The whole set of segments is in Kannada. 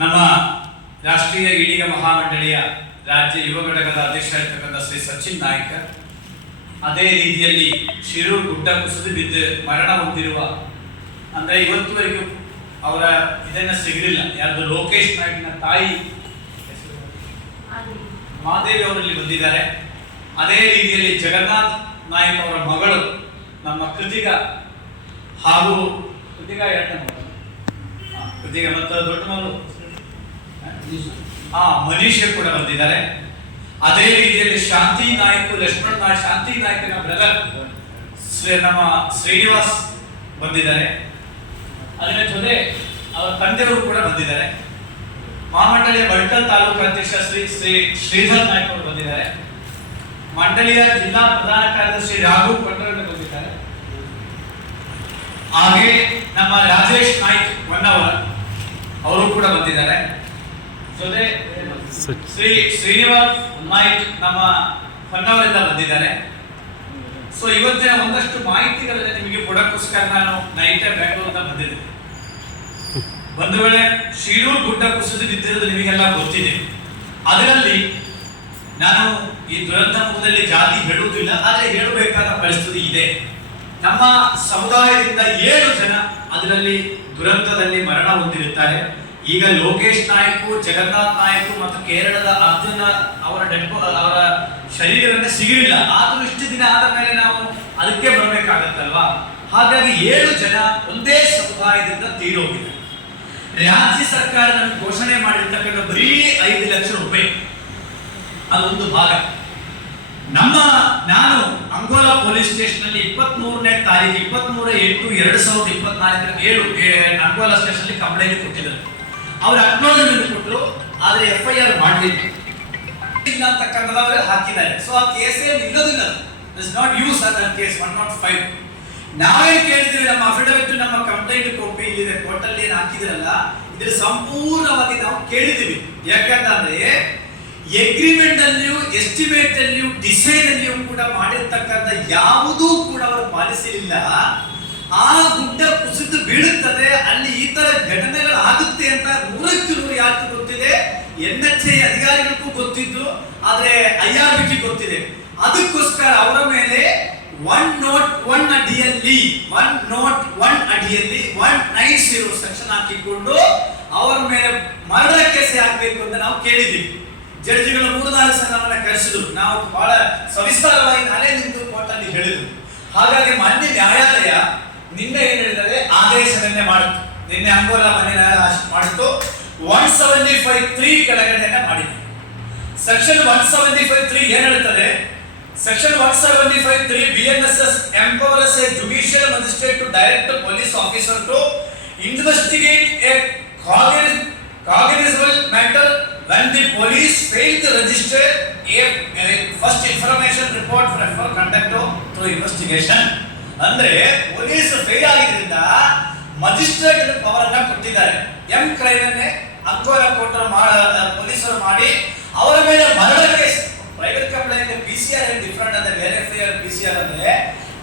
ನಮ್ಮ ರಾಷ್ಟ್ರೀಯ ಈಡಿಗ ಮಹಾಮಂಡಳಿಯ ರಾಜ್ಯ ಯುವ ಘಟಕದ ಅಧ್ಯಕ್ಷರಾಗಿರ್ತಕ್ಕಂಥ ಶ್ರೀ ಸಚಿನ್ ನಾಯ್ಕ, ಅದೇ ರೀತಿಯಲ್ಲಿ ಶಿರೂರು ಗುಡ್ಡ ಕುಸಿದು ಬಿದ್ದು ಮರಣ ಹೊಂದಿರುವ, ಅಂದರೆ ಇವತ್ತುವರೆಗೂ ಅವರ ಇದನ್ನ ಸಿಗಲಿಲ್ಲ, ಯಾರ್ದು ಲೋಕೇಶ್ ನಾಯ್ಕನ ತಾಯಿ ಮಾದೇವಿ ಅವರಲ್ಲಿ ಬಂದಿದ್ದಾರೆ. ಅದೇ ರೀತಿಯಲ್ಲಿ ಜಗನ್ನಾಥ್ ನಾಯ್ಕ ಅವರ ಮಗಳು ನಮ್ಮ ಕೃತಿಕ ಹಾಗೂ ಕೃತಿಕ ಎರಡನೇ ಮಗಳು ಕೃತಿಕ ಮತ್ತು ದೊಡ್ಡ ಮಗಳು ಮನೀಷ ಕೂಡ ಬಂದಿದ್ದಾರೆ. ಅದೇ ರೀತಿಯಲ್ಲಿ ಶಾಂತಿ ನಾಯ್ಕ, ಲಕ್ಷ್ಮಣ್ ನಾಯ್ಕ, ಶಾಂತಿ ನಾಯ್ಕನ ಬ್ರದರ್ ನಮ್ಮ ಶ್ರೀನಿವಾಸ್ ಬಂದಿದ್ದಾರೆ. ಅದರ ಜೊತೆ ಅವರ ತಂದೆಯವರು ಕೂಡ ಬಂದಿದ್ದಾರೆ. ಮಹಾಮಂಡಳಿಯ ಬಳ್ಕಲ್ ತಾಲೂಕು ಅಧ್ಯಕ್ಷ ಶ್ರೀ ಶ್ರೀಧರ್ ನಾಯ್ಕ ಅವರು ಬಂದಿದ್ದಾರೆ. ಮಂಡಳಿಯ ಜಿಲ್ಲಾ ಪ್ರಧಾನ ಕಾರ್ಯದರ್ಶಿ ರಾಘು ಪಂಡ್ರಳ್ಳಿ ಬಂದಿದ್ದಾರೆ. ಹಾಗೆ ನಮ್ಮ ರಾಜೇಶ್ ನಾಯ್ಕ್ ಹೊನ್ನವರ ಅವರು ಕೂಡ ಬಂದಿದ್ದಾರೆ. ಜೊತೆ ಶ್ರೀ ಶ್ರೀನಿವಾಸ್ ನಾಯ್ಕ್ ನಮ್ಮ ಹೊನ್ನವರಿಂದ ಬಂದಿದ್ದಾರೆ. ಸೊ ಇವತ್ತಿನ ಒಂದಷ್ಟು ಮಾಹಿತಿಗಳನ್ನ ನಿಮಗೆ ಕೊಡಕ್ಕೋಸ್ಕರ ನಾನು ನೈಟ್ ಬೆಂಗಳೂರಿಂದ ಬಂದಿದ್ದೆ. ಒಂದು ವೇಳೆ ಶಿರೂರು ಗುಡ್ಡ ಕುಸಿದು ಬಿದ್ದಿರೋದು ನಿಮಗೆಲ್ಲ ಗೊತ್ತಿದೆ. ಅದರಲ್ಲಿ ನಾನು ಈ ದುರಂತ ಮುಖದಲ್ಲಿ ಜಾತಿ ಹೇಳುವುದಿಲ್ಲ, ಆದರೆ ಹೇಳಬೇಕಾದ ಪರಿಸ್ಥಿತಿ ಇದೆ. ನಮ್ಮ ಸಮುದಾಯದಿಂದ 7 ಜನ ಅದರಲ್ಲಿ ದುರಂತದಲ್ಲಿ ಮರಣ ಹೊಂದಿರುತ್ತಾರೆ. ಈಗ ಲೋಕೇಶ್ ನಾಯ್ಕು, ಜಗನ್ನಾಥ್ ನಾಯ್ಕು ಮತ್ತು ಕೇರಳದ ಅರ್ಜುನ ಅವರ ಶರೀರವನ್ನೇ ಸಿಗಲಿಲ್ಲ. ಆದರೂ ಇಷ್ಟು ದಿನ ಆದ ಮೇಲೆ ನಾವು ಅದಕ್ಕೆ ಬರಬೇಕಾಗತ್ತಲ್ವಾ. ಹಾಗಾಗಿ 7 ಜನ ಒಂದೇ ಸಮುದಾಯದಿಂದ ತೀರೋಗಿದ್ದಾರೆ. ರಾಜ್ಯ ಸರ್ಕಾರ ನಮಗೆ ಘೋಷಣೆ ಮಾಡಿರ್ತಕ್ಕಂಥ ಬರೀ 5 ಲಕ್ಷ ರೂಪಾಯಿ, ಅದೊಂದು ಭಾಗ. ನಾನು ಅಂಗೋಲಾ ಪೊಲೀಸ್ ಸ್ಟೇಷನ್ ಅಲ್ಲಿ 23ನೇ ತಾರೀಕು 23/8/2024 ಅಂಗೋಲಾ ಸ್ಟೇಷನ್ ಅಲ್ಲಿ ಕಂಪ್ಲೇಂಟ್ ಕೊಟ್ಟಿದ್ದಾರೆ. ಅವರು ಅಕ್ನಾಲಜ್ಮೆಂಟ್ ಕೊಟ್ಟರು, ಆದ್ರೆ FIR ಮಾಡಲಿಲ್ಲ ಅಂತಕ್ಕಂಥದ್ದು ಹಾಕಿದ್ದಾರೆ. ಸೊ ಆ ಕೇಸ್ ಏನು ಇಲ್ಲದಿಲ್ಲ, ಇಟ್ಸ್ ನಾಟ್ ಯೂಸ್ ಅದ ಕೇಸ್ 105. ನಾವೇನು ಕೇಳಿದ್ವಿ, ನಮ್ಮ ಅಫಿಡವಿಟ್, ನಮ್ಮ ಕಂಪ್ಲೇಂಟ್ ಕಾಪಿ ಇಲ್ಲಿದೆ ಕೋರ್ಟಲ್ಲಿ ಏನು ಹಾಕಿದ್ರಲ್ಲ, ಇದ್ರ ಸಂಪೂರ್ಣವಾಗಿ ನಾವು ಕೇಳಿದ್ದೀವಿ. ಯಾಕಂತಂದ್ರೆ ಎಗ್ರಿಮೆಂಟ್ ಅಲ್ಲಿಯೂ, ಎಸ್ಟಿಮೇಟ್ ಅಲ್ಲಿಯೂ, ಡಿಸೈನ್ ಅಲ್ಲಿಯೂ ಕೂಡ ಮಾಡಿರ್ತಕ್ಕಂಥ ಯಾವುದೂ ಕೂಡ ಅವರು ಪಾಲಿಸಲಿಲ್ಲ. ಆ ಗುಡ್ಡ ಕುಸಿದು ಬೀಳುತ್ತದೆ, ಅಲ್ಲಿ ಈ ತರ ಘಟನೆಗಳು ಆಗುತ್ತೆ ಅಂತ 100ಕ್ಕೆ 100 ಯಾಕೆ ಗೊತ್ತಿದೆ, NHA ಅಧಿಕಾರಿಗಳಿಗೂ ಗೊತ್ತಿದ್ದು, ಆದ್ರೆ IRBT ಗೊತ್ತಿದೆ. ಅದಕ್ಕೋಸ್ಕರ ಅವರ ಮೇಲೆ 101 ಅಡಿಯಲ್ಲಿ 190 ಸೆಕ್ಷನ್ ಹಾಕಿಕೊಂಡು ಅವರ ಮೇಲೆ ಮರ್ಡರ್ ಕೇಸ್ ಹಾಕಬೇಕು ಅಂತ ನಾವು ಕೇಳಿದ್ದೀವಿ. ಜಡ್ಜಿಗಳು 3-4 ಸಲ ನಮ್ಮನ್ನ ಕರೆಸಿದ್ರು. ನಾವು ಬಹಳ ಸವಿಸ್ತಾರವಾಗಿ ನಾನೇ ನಿಂತು ಕೋರ್ಟ್ ಅಲ್ಲಿ ಹೇಳಿದ್ರು. ಹಾಗಾಗಿ ಮಾನ್ಯ ನ್ಯಾಯಾಲಯ ನಿನ್ನೆ ಏನ್ ಹೇಳಿದರೆ, ಆದೇಶವನ್ನೇ ಮಾಡಿತು. ನಿನ್ನೆ ಅಂಗೋಲಾ ಮನೆ ನ್ಯಾಯಾಲಯ ಮಾಡಿತು. 175(3) ಕೆಳಗಡೆಯನ್ನ ಮಾಡಿತು. ಸೆಕ್ಷನ್ 175(3) ಏನ್ ಹೇಳ್ತದೆ? Section 175(3) BNSS empowers a judicial magistrate to direct the police officer to investigate a cognizable matter when the police fail to register a first information report for conduct through investigation. ಅಂದ್ರೆ ಪೊಲೀಸ್ ಫೇಲ್ ಆಗಿದ್ರಿಂದ ಮಜಿಸ್ಟ್ರೇಟ್ ಪವರ್ ಅನ್ನ ಕೊಟ್ಟಿದ್ದಾರೆ. ಕ್ರೈಮ್ ಅನ್ನೇ ಅಂಗೋಲಾ ಕೋರ್ಟ್ ಪೊಲೀಸರು ಮಾಡಿ ಅವರ ಮೇಲೆ murder case. Private complaint PCR different ಅಂದ್ರೆ ಬೇರೆ FIR PCR ಅಂದ್ರೆ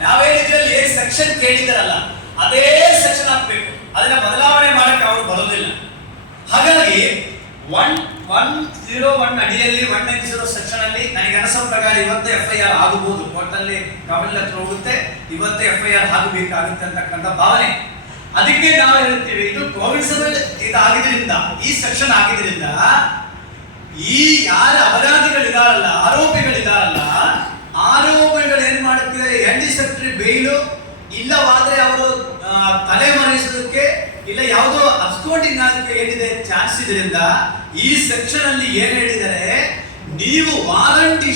ನಾವೇನಿದ್ರಲ್ಲಿ ಏನ್ ಸೆಕ್ಷನ್ ಕೇಳಿದಾರಲ್ಲ ಅದೇ ಸೆಕ್ಷನ್ ಹಾಕಬೇಕು. ಅದನ್ನ ಬದಲಾವಣೆ ಮಾಡಕ್ಕೆ ಅವರು ಬರೋದಿಲ್ಲ. ಹಾಗಾಗಿ 101 ಅಡಿಯಲ್ಲಿ 190 ಸೆಕ್ಷನ್ ಅಲ್ಲಿ ನನಗೆ ಅನಿಸೋ ಪ್ರಕಾರ ಇವತ್ತೇ FIR ಆಗಬಹುದು. ಕೋರ್ಟ್ ಅಲ್ಲಿ ಕಾವಲ್ ಹತ್ರ ಹೋಗುತ್ತೆ, ಇವತ್ತೇ FIR ಆಗಬೇಕಾಗುತ್ತೆ ಅಂತಕ್ಕಂಥ ಭಾವನೆ. ಅದಕ್ಕೆ ನಾವು ಹೇಳ್ತೀವಿ, ಇದು ಕೋವಿಡ್ ಇದಾಗಿದ್ರಿಂದ, ಈ ಸೆಕ್ಷನ್ ಆಗಿದ್ರಿಂದ ಈ ಯಾರ ಅಪರಾಧಿಗಳಿದಾರಲ್ಲ, ಆರೋಪಿಗಳಿದಾರಲ್ಲ, ಆರೋಪಿಗಳು ಏನ್ ಮಾಡುತ್ತಿದ್ದಾರೆ, ND ಬೇಲು ಇಲ್ಲವಾದ್ರೆ ಅವರು ತಲೆಮರೆಸೋದಕ್ಕೆ ಇಲ್ಲ ಯಾವುದೋ ಅಬ್ಸ್ಕಾಂಡಿಂಗ್ ಆಗಕ್ಕೆ ಏನಿದೆ ಚಾನ್ಸ್ ಇದರಿಂದ ಈ ಸೆಕ್ಷನ್ ಅಲ್ಲಿ ಏನ್ ಹೇಳಿದರೆ, ನೀವು ವಾರಂಟಿ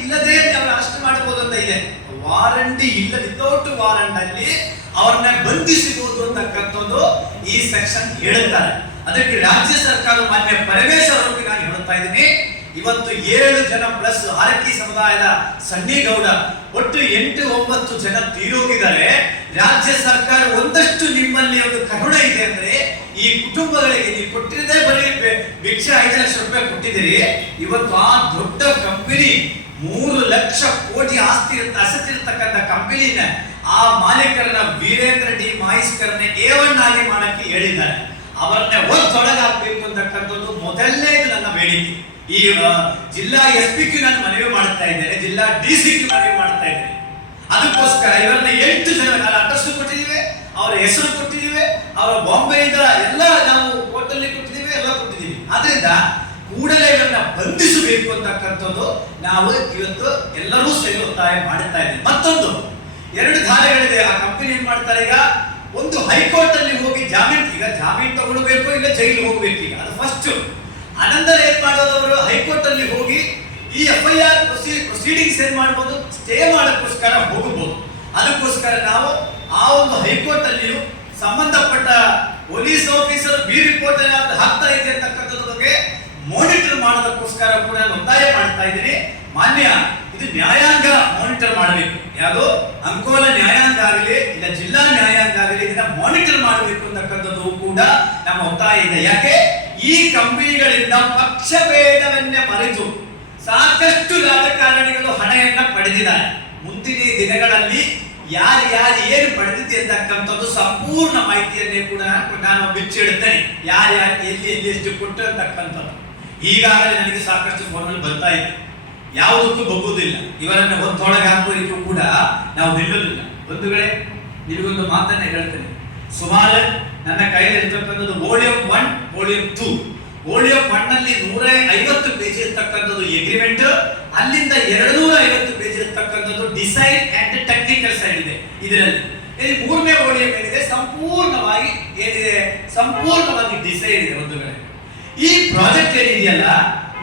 ಇಲ್ಲದೆ ಅವ್ರನ್ನ ಅರೆಸ್ಟ್ ಮಾಡಬಹುದು ಅಂತ ಇದೆ. ವಾರಂಟಿ ಇಲ್ಲ, ವಿತೌಟ್ ವಾರಂಟ್ ಅಲ್ಲಿ ಅವ್ರನ್ನ ಬಂಧಿಸಬಹುದು ಅಂತಕ್ಕಂಥದ್ದು ಈ ಸೆಕ್ಷನ್ ಹೇಳುತ್ತಾರೆ. ಅದಕ್ಕೆ ರಾಜ್ಯ ಸರ್ಕಾರ ಮಾನ್ಯ ಪರಮೇಶ್ವರ್ ಅವರಿಗೆ ನಾನು ಹೇಳ್ತಾ ಇದ್ದೀನಿ, ಇವತ್ತು 7 ಜನ ಪ್ಲಸ್ ಹಾರಕಿ ಸಮುದಾಯದ ಸನ್ನಿಗೌಡ ಒಟ್ಟು 8-9 ಜನ ತೀರೋಗಿದ್ದಾರೆ. ರಾಜ್ಯ ಸರ್ಕಾರ ಒಂದಷ್ಟು ನಿಮ್ಮಲ್ಲಿ ಒಂದು ಕರುಣೆ ಇದೆ ಅಂದ್ರೆ, ಈ ಕುಟುಂಬಗಳಿಗೆ ನೀವು ಕೊಟ್ಟಿರದೇ ಬರೀ ಭಿಕ್ಷೆ 5 ಲಕ್ಷ ರೂಪಾಯಿ ಕೊಟ್ಟಿದ್ದೀರಿ. ಇವತ್ತು ಆ ದೊಡ್ಡ ಕಂಪನಿ 3 ಲಕ್ಷ ಕೋಟಿ ಆಸ್ತಿ ಅಸತಿರ್ತಕ್ಕಂಥ ಕಂಪನಿನ ಆ ಮಾಲೀಕರನ್ನ ವೀರೇಂದ್ರ ಡಿ ಮಾಯಿಸ್ಕರ್ನ A1 ಆಗಿ ಮಾಡಕ್ಕೆ ಹೇಳಿದ್ದಾರೆ. ಅವರನ್ನೇ ಒತ್ತೊಳಗಾಗಬೇಕು ಅಂತಕ್ಕಂಥದ್ದು ಮೊದಲನೇದು ನನ್ನ ಬೇಡಿಕೆ. ಈ ಜಿಲ್ಲಾ SP ಗೂ ನಾನು ಮನವಿ ಮಾಡ್ತಾ ಇದ್ದೇನೆ, ಜಿಲ್ಲಾ DC ಗೂ ಮನವಿ ಮಾಡ್ತಾ ಇದ್ದೇನೆ. ಅದಕ್ಕೋಸ್ಕರ ಇವರನ್ನ 8 ಜನ ಅಡ್ರೆಸ್ ಕೊಟ್ಟಿದ್ದೀವಿ, ಅವರ ಹೆಸರು ಕೊಟ್ಟಿದ್ದೀವಿ, ಅವರ ಬಾಂಬೆಯಿಂದ ಎಲ್ಲ ನಾವು ಕೋರ್ಟಲ್ಲಿ ಕೊಟ್ಟಿದ್ದೀವಿ, ಎಲ್ಲ ಕೊಟ್ಟಿದ್ದೀವಿ. ಆದ್ರಿಂದ ಕೂಡಲೇ ಇವರನ್ನ ಬಂಧಿಸಬೇಕು ಅಂತಕ್ಕಂಥದ್ದು ನಾವು ಇವತ್ತು ಎಲ್ಲರೂ ಸೇರಿ ಒತ್ತಾಯ ಮಾಡುತ್ತಾ ಇದ್ದೀವಿ. ಮತ್ತೊಂದು 2 ದಾರಿಗಳಿದೆ. ಆ ಕಂಪನಿ ಏನ್ ಮಾಡ್ತಾರೆ, ಈಗ ಒಂದು ಹೈಕೋರ್ಟ್ ಅಲ್ಲಿ ಹೋಗಿ ಜಾಮೀನು ತಗೊಳ್ಬೇಕು, ಇಲ್ಲ ಜೈಲು ಹೋಗ್ಬೇಕು. ಈಗ ಅದು ಫಸ್ಟ್. ಅನಂತರ ಏನ್ ಮಾಡೋದು, ಅವರು ಹೈಕೋರ್ಟ್ ಅಲ್ಲಿ ಹೋಗಿ ಈ FIR ಪ್ರೊಸೀಡಿಂಗ್ಸ್ ಏನ್ ಮಾಡಬಹುದು, ಸ್ಟೇ ಮಾಡೋಕ್ಕೋಸ್ಕರ ಹೋಗಬಹುದು. ಅದಕ್ಕೋಸ್ಕರ ನಾವು ಆ ಒಂದು ಹೈಕೋರ್ಟ್ ಅಲ್ಲಿಯೂ ಸಂಬಂಧಪಟ್ಟ ಪೊಲೀಸ್ ಆಫೀಸರ್ ರಿಪೋರ್ಟ್ ಏನಾದ್ರು ಹಾಕ್ತಾ ಇದೆ ಅಂತಕ್ಕಂಥದ್ರ ಬಗ್ಗೆ ಮಾನಿಟರ್ ಮಾಡೋದಕ್ಕೋಸ್ಕರ ಕೂಡ ಒತ್ತಾಯ ಮಾಡ್ತಾ ಇದ್ದೀನಿ. ಮಾನ್ಯ ಇದು ನ್ಯಾಯಾಂಗ ಮಾನಿಟರ್ ಮಾಡಬೇಕು. ಯಾವುದು ಅಂಕೋಲ ನ್ಯಾಯಾಂಗ ಆಗಲಿ ಇಲ್ಲ ಜಿಲ್ಲಾ ನ್ಯಾಯಾಂಗ ಆಗಲಿ ಇದನ್ನ ಮಾನಿಟರ್ ಮಾಡಬೇಕು ಅಂತಕ್ಕಂಥದ್ದು ಕೂಡ ನಮ್ಮ ಒತ್ತಾಯ ಇದೆ. ಯಾಕೆ ಈ ಕಂಪನಿಗಳಿಂದ ಪಕ್ಷಭೇದವನ್ನೇ ಮರೆತು ಸಾಕಷ್ಟು ರಾಜಕಾರಣಿಗಳು ಹಣೆಯನ್ನ ಪಡೆದಿದ್ದಾರೆ. ಮುಂದಿನ ದಿನಗಳಲ್ಲಿ ಯಾರು ಏನು ಪಡೆದಿದೆ ಅಂತಕ್ಕಂಥದ್ದು ಸಂಪೂರ್ಣ ಮಾಹಿತಿಯನ್ನೇ ಕೂಡ ನಾನು ಬಿಚ್ಚಿಡುತ್ತೇನೆ. ಯಾರು ಎಲ್ಲಿ ಎಷ್ಟು ಕೊಟ್ಟು ಅಂತಕ್ಕಂಥದ್ದು ಈಗಾಗಲೇ ನನಗೆ ಸಾಕಷ್ಟು ಫೋನ್ಗಳು ಬರ್ತಾ ಇದೆ. ಯಾವುದಕ್ಕೂ ಬಗ್ಗುವುದಿಲ್ಲ. ಇವರನ್ನ ಒತ್ತೊಳಗೆ ಹಾಕುವುದಕ್ಕೂ ಕೂಡ ನಾವು ನಿಲ್ಲುವುದಿಲ್ಲ. ಬಂಧುಗಳೇ, ನಿಮಗೊಂದು ಮಾತನ್ನ ಹೇಳ್ತೇನೆ. ಸುಮಾರು ನನ್ನ ಕೈಯಲ್ಲಿ ಇರ್ತಕ್ಕಂಥದ್ದು ವಾಲ್ಯೂಮ್ 1, ವಾಲ್ಯೂಮ್ 2. ವಾಲ್ಯೂಮ್ 1 ನಲ್ಲಿ 150 ಪೇಜ್ ಇರ್ತಕ್ಕಂಥದ್ದು ಎಗ್ರಿಮೆಂಟ್, ಅಲ್ಲಿಂದ 250 ಪೇಜ್ ಇರ್ತಕ್ಕಂಥದ್ದು ಡಿಸೈನ್ ಅಂಡ್ ಟೆಕ್ನಿಕಲ್ ಸೈಡ್ ಇದೆ. ಇದರಲ್ಲಿ ಇಲ್ಲಿ 3ನೇ ವಾಲ್ಯೂಮ್ ಏನಿದೆ ಸಂಪೂರ್ಣವಾಗಿ ಡಿಸೈನ್ ಇದೆ. ಬಂಧುಗಳೇ, ಈ ಪ್ರಾಜೆಕ್ಟ್ ಏನಿದೆಯಲ್ಲ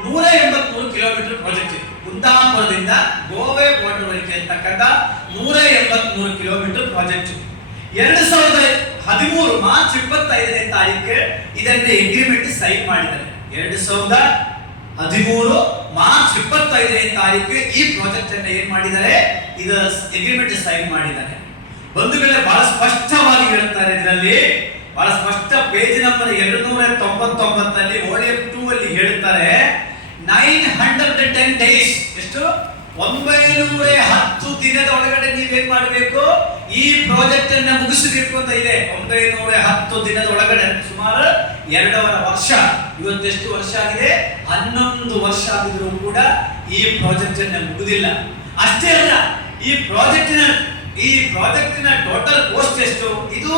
183 ಕಿಲೋಮೀಟರ್ ಪ್ರಾಜೆಕ್ಟ್ ಇದೆ. ಕುಂದಾಪುರದಿಂದ ಗೋವೆ ಬಾರ್ಡರ್ ವರೆಗೆ ಇರ್ತಕ್ಕಂಥ 183 ಕಿಲೋಮೀಟರ್ ಪ್ರಾಜೆಕ್ಟ್ 2013 ಮಾರ್ಚ್ 25ನೇ ತಾರೀಕು ಇದನ್ನ ಎಗ್ರಿಮೆಂಟ್ ಸೈನ್ ಮಾಡಿದ್ದಾರೆ. 2013 ಮಾರ್ಚ್ 25ನೇ ತಾರೀಕು ಈ ಪ್ರಾಜೆಕ್ಟ್ ಅನ್ನ ಏನ್ ಮಾಡಿದ್ದಾರೆ, ಇದು ಎಗ್ರಿಮೆಂಟ್ ಸೈನ್ ಮಾಡಿದ್ದಾರೆ. ಬಂಧುಗಳೇ, ಬಹಳ ಸ್ಪಷ್ಟವಾಗಿ ಹೇಳ್ತಾರೆ. ಇದರಲ್ಲಿ ಬಹಳ ಸ್ಪಷ್ಟ ಪೇಜ್ ನಂಬರ್ 299 ಅಲ್ಲಿ ವಾಲ್ಯೂಮ್ 2 ಅಲ್ಲಿ ಹೇಳ್ತಾರೆ 910 ಡೇಸ್, ಎಷ್ಟು 910 ದಿನದ ಒಳಗಡೆ ನೀವೇನ್ ಮಾಡಬೇಕು, ಈ ಪ್ರಾಜೆಕ್ಟ್ ಅನ್ನ ಮುಗಿಸಬೇಕು ಅಂತ ಇದೆ. 910 ದಿನದ ಒಳಗಡೆ, ಸುಮಾರು 2.5 ವರ್ಷ. ಇವತ್ತೆಷ್ಟು ವರ್ಷ ಆಗಿದೆ, 11 ವರ್ಷ ಆಗಿದ್ರು ಕೂಡ ಈ ಪ್ರಾಜೆಕ್ಟ್ ಅನ್ನ ಮುಗಿದಿಲ್ಲ. ಅಷ್ಟೇ ಅಲ್ಲ, ಈ ಪ್ರಾಜೆಕ್ಟಿನ ಟೋಟಲ್ ಕಾಸ್ಟ್ ಎಷ್ಟು, ಇದು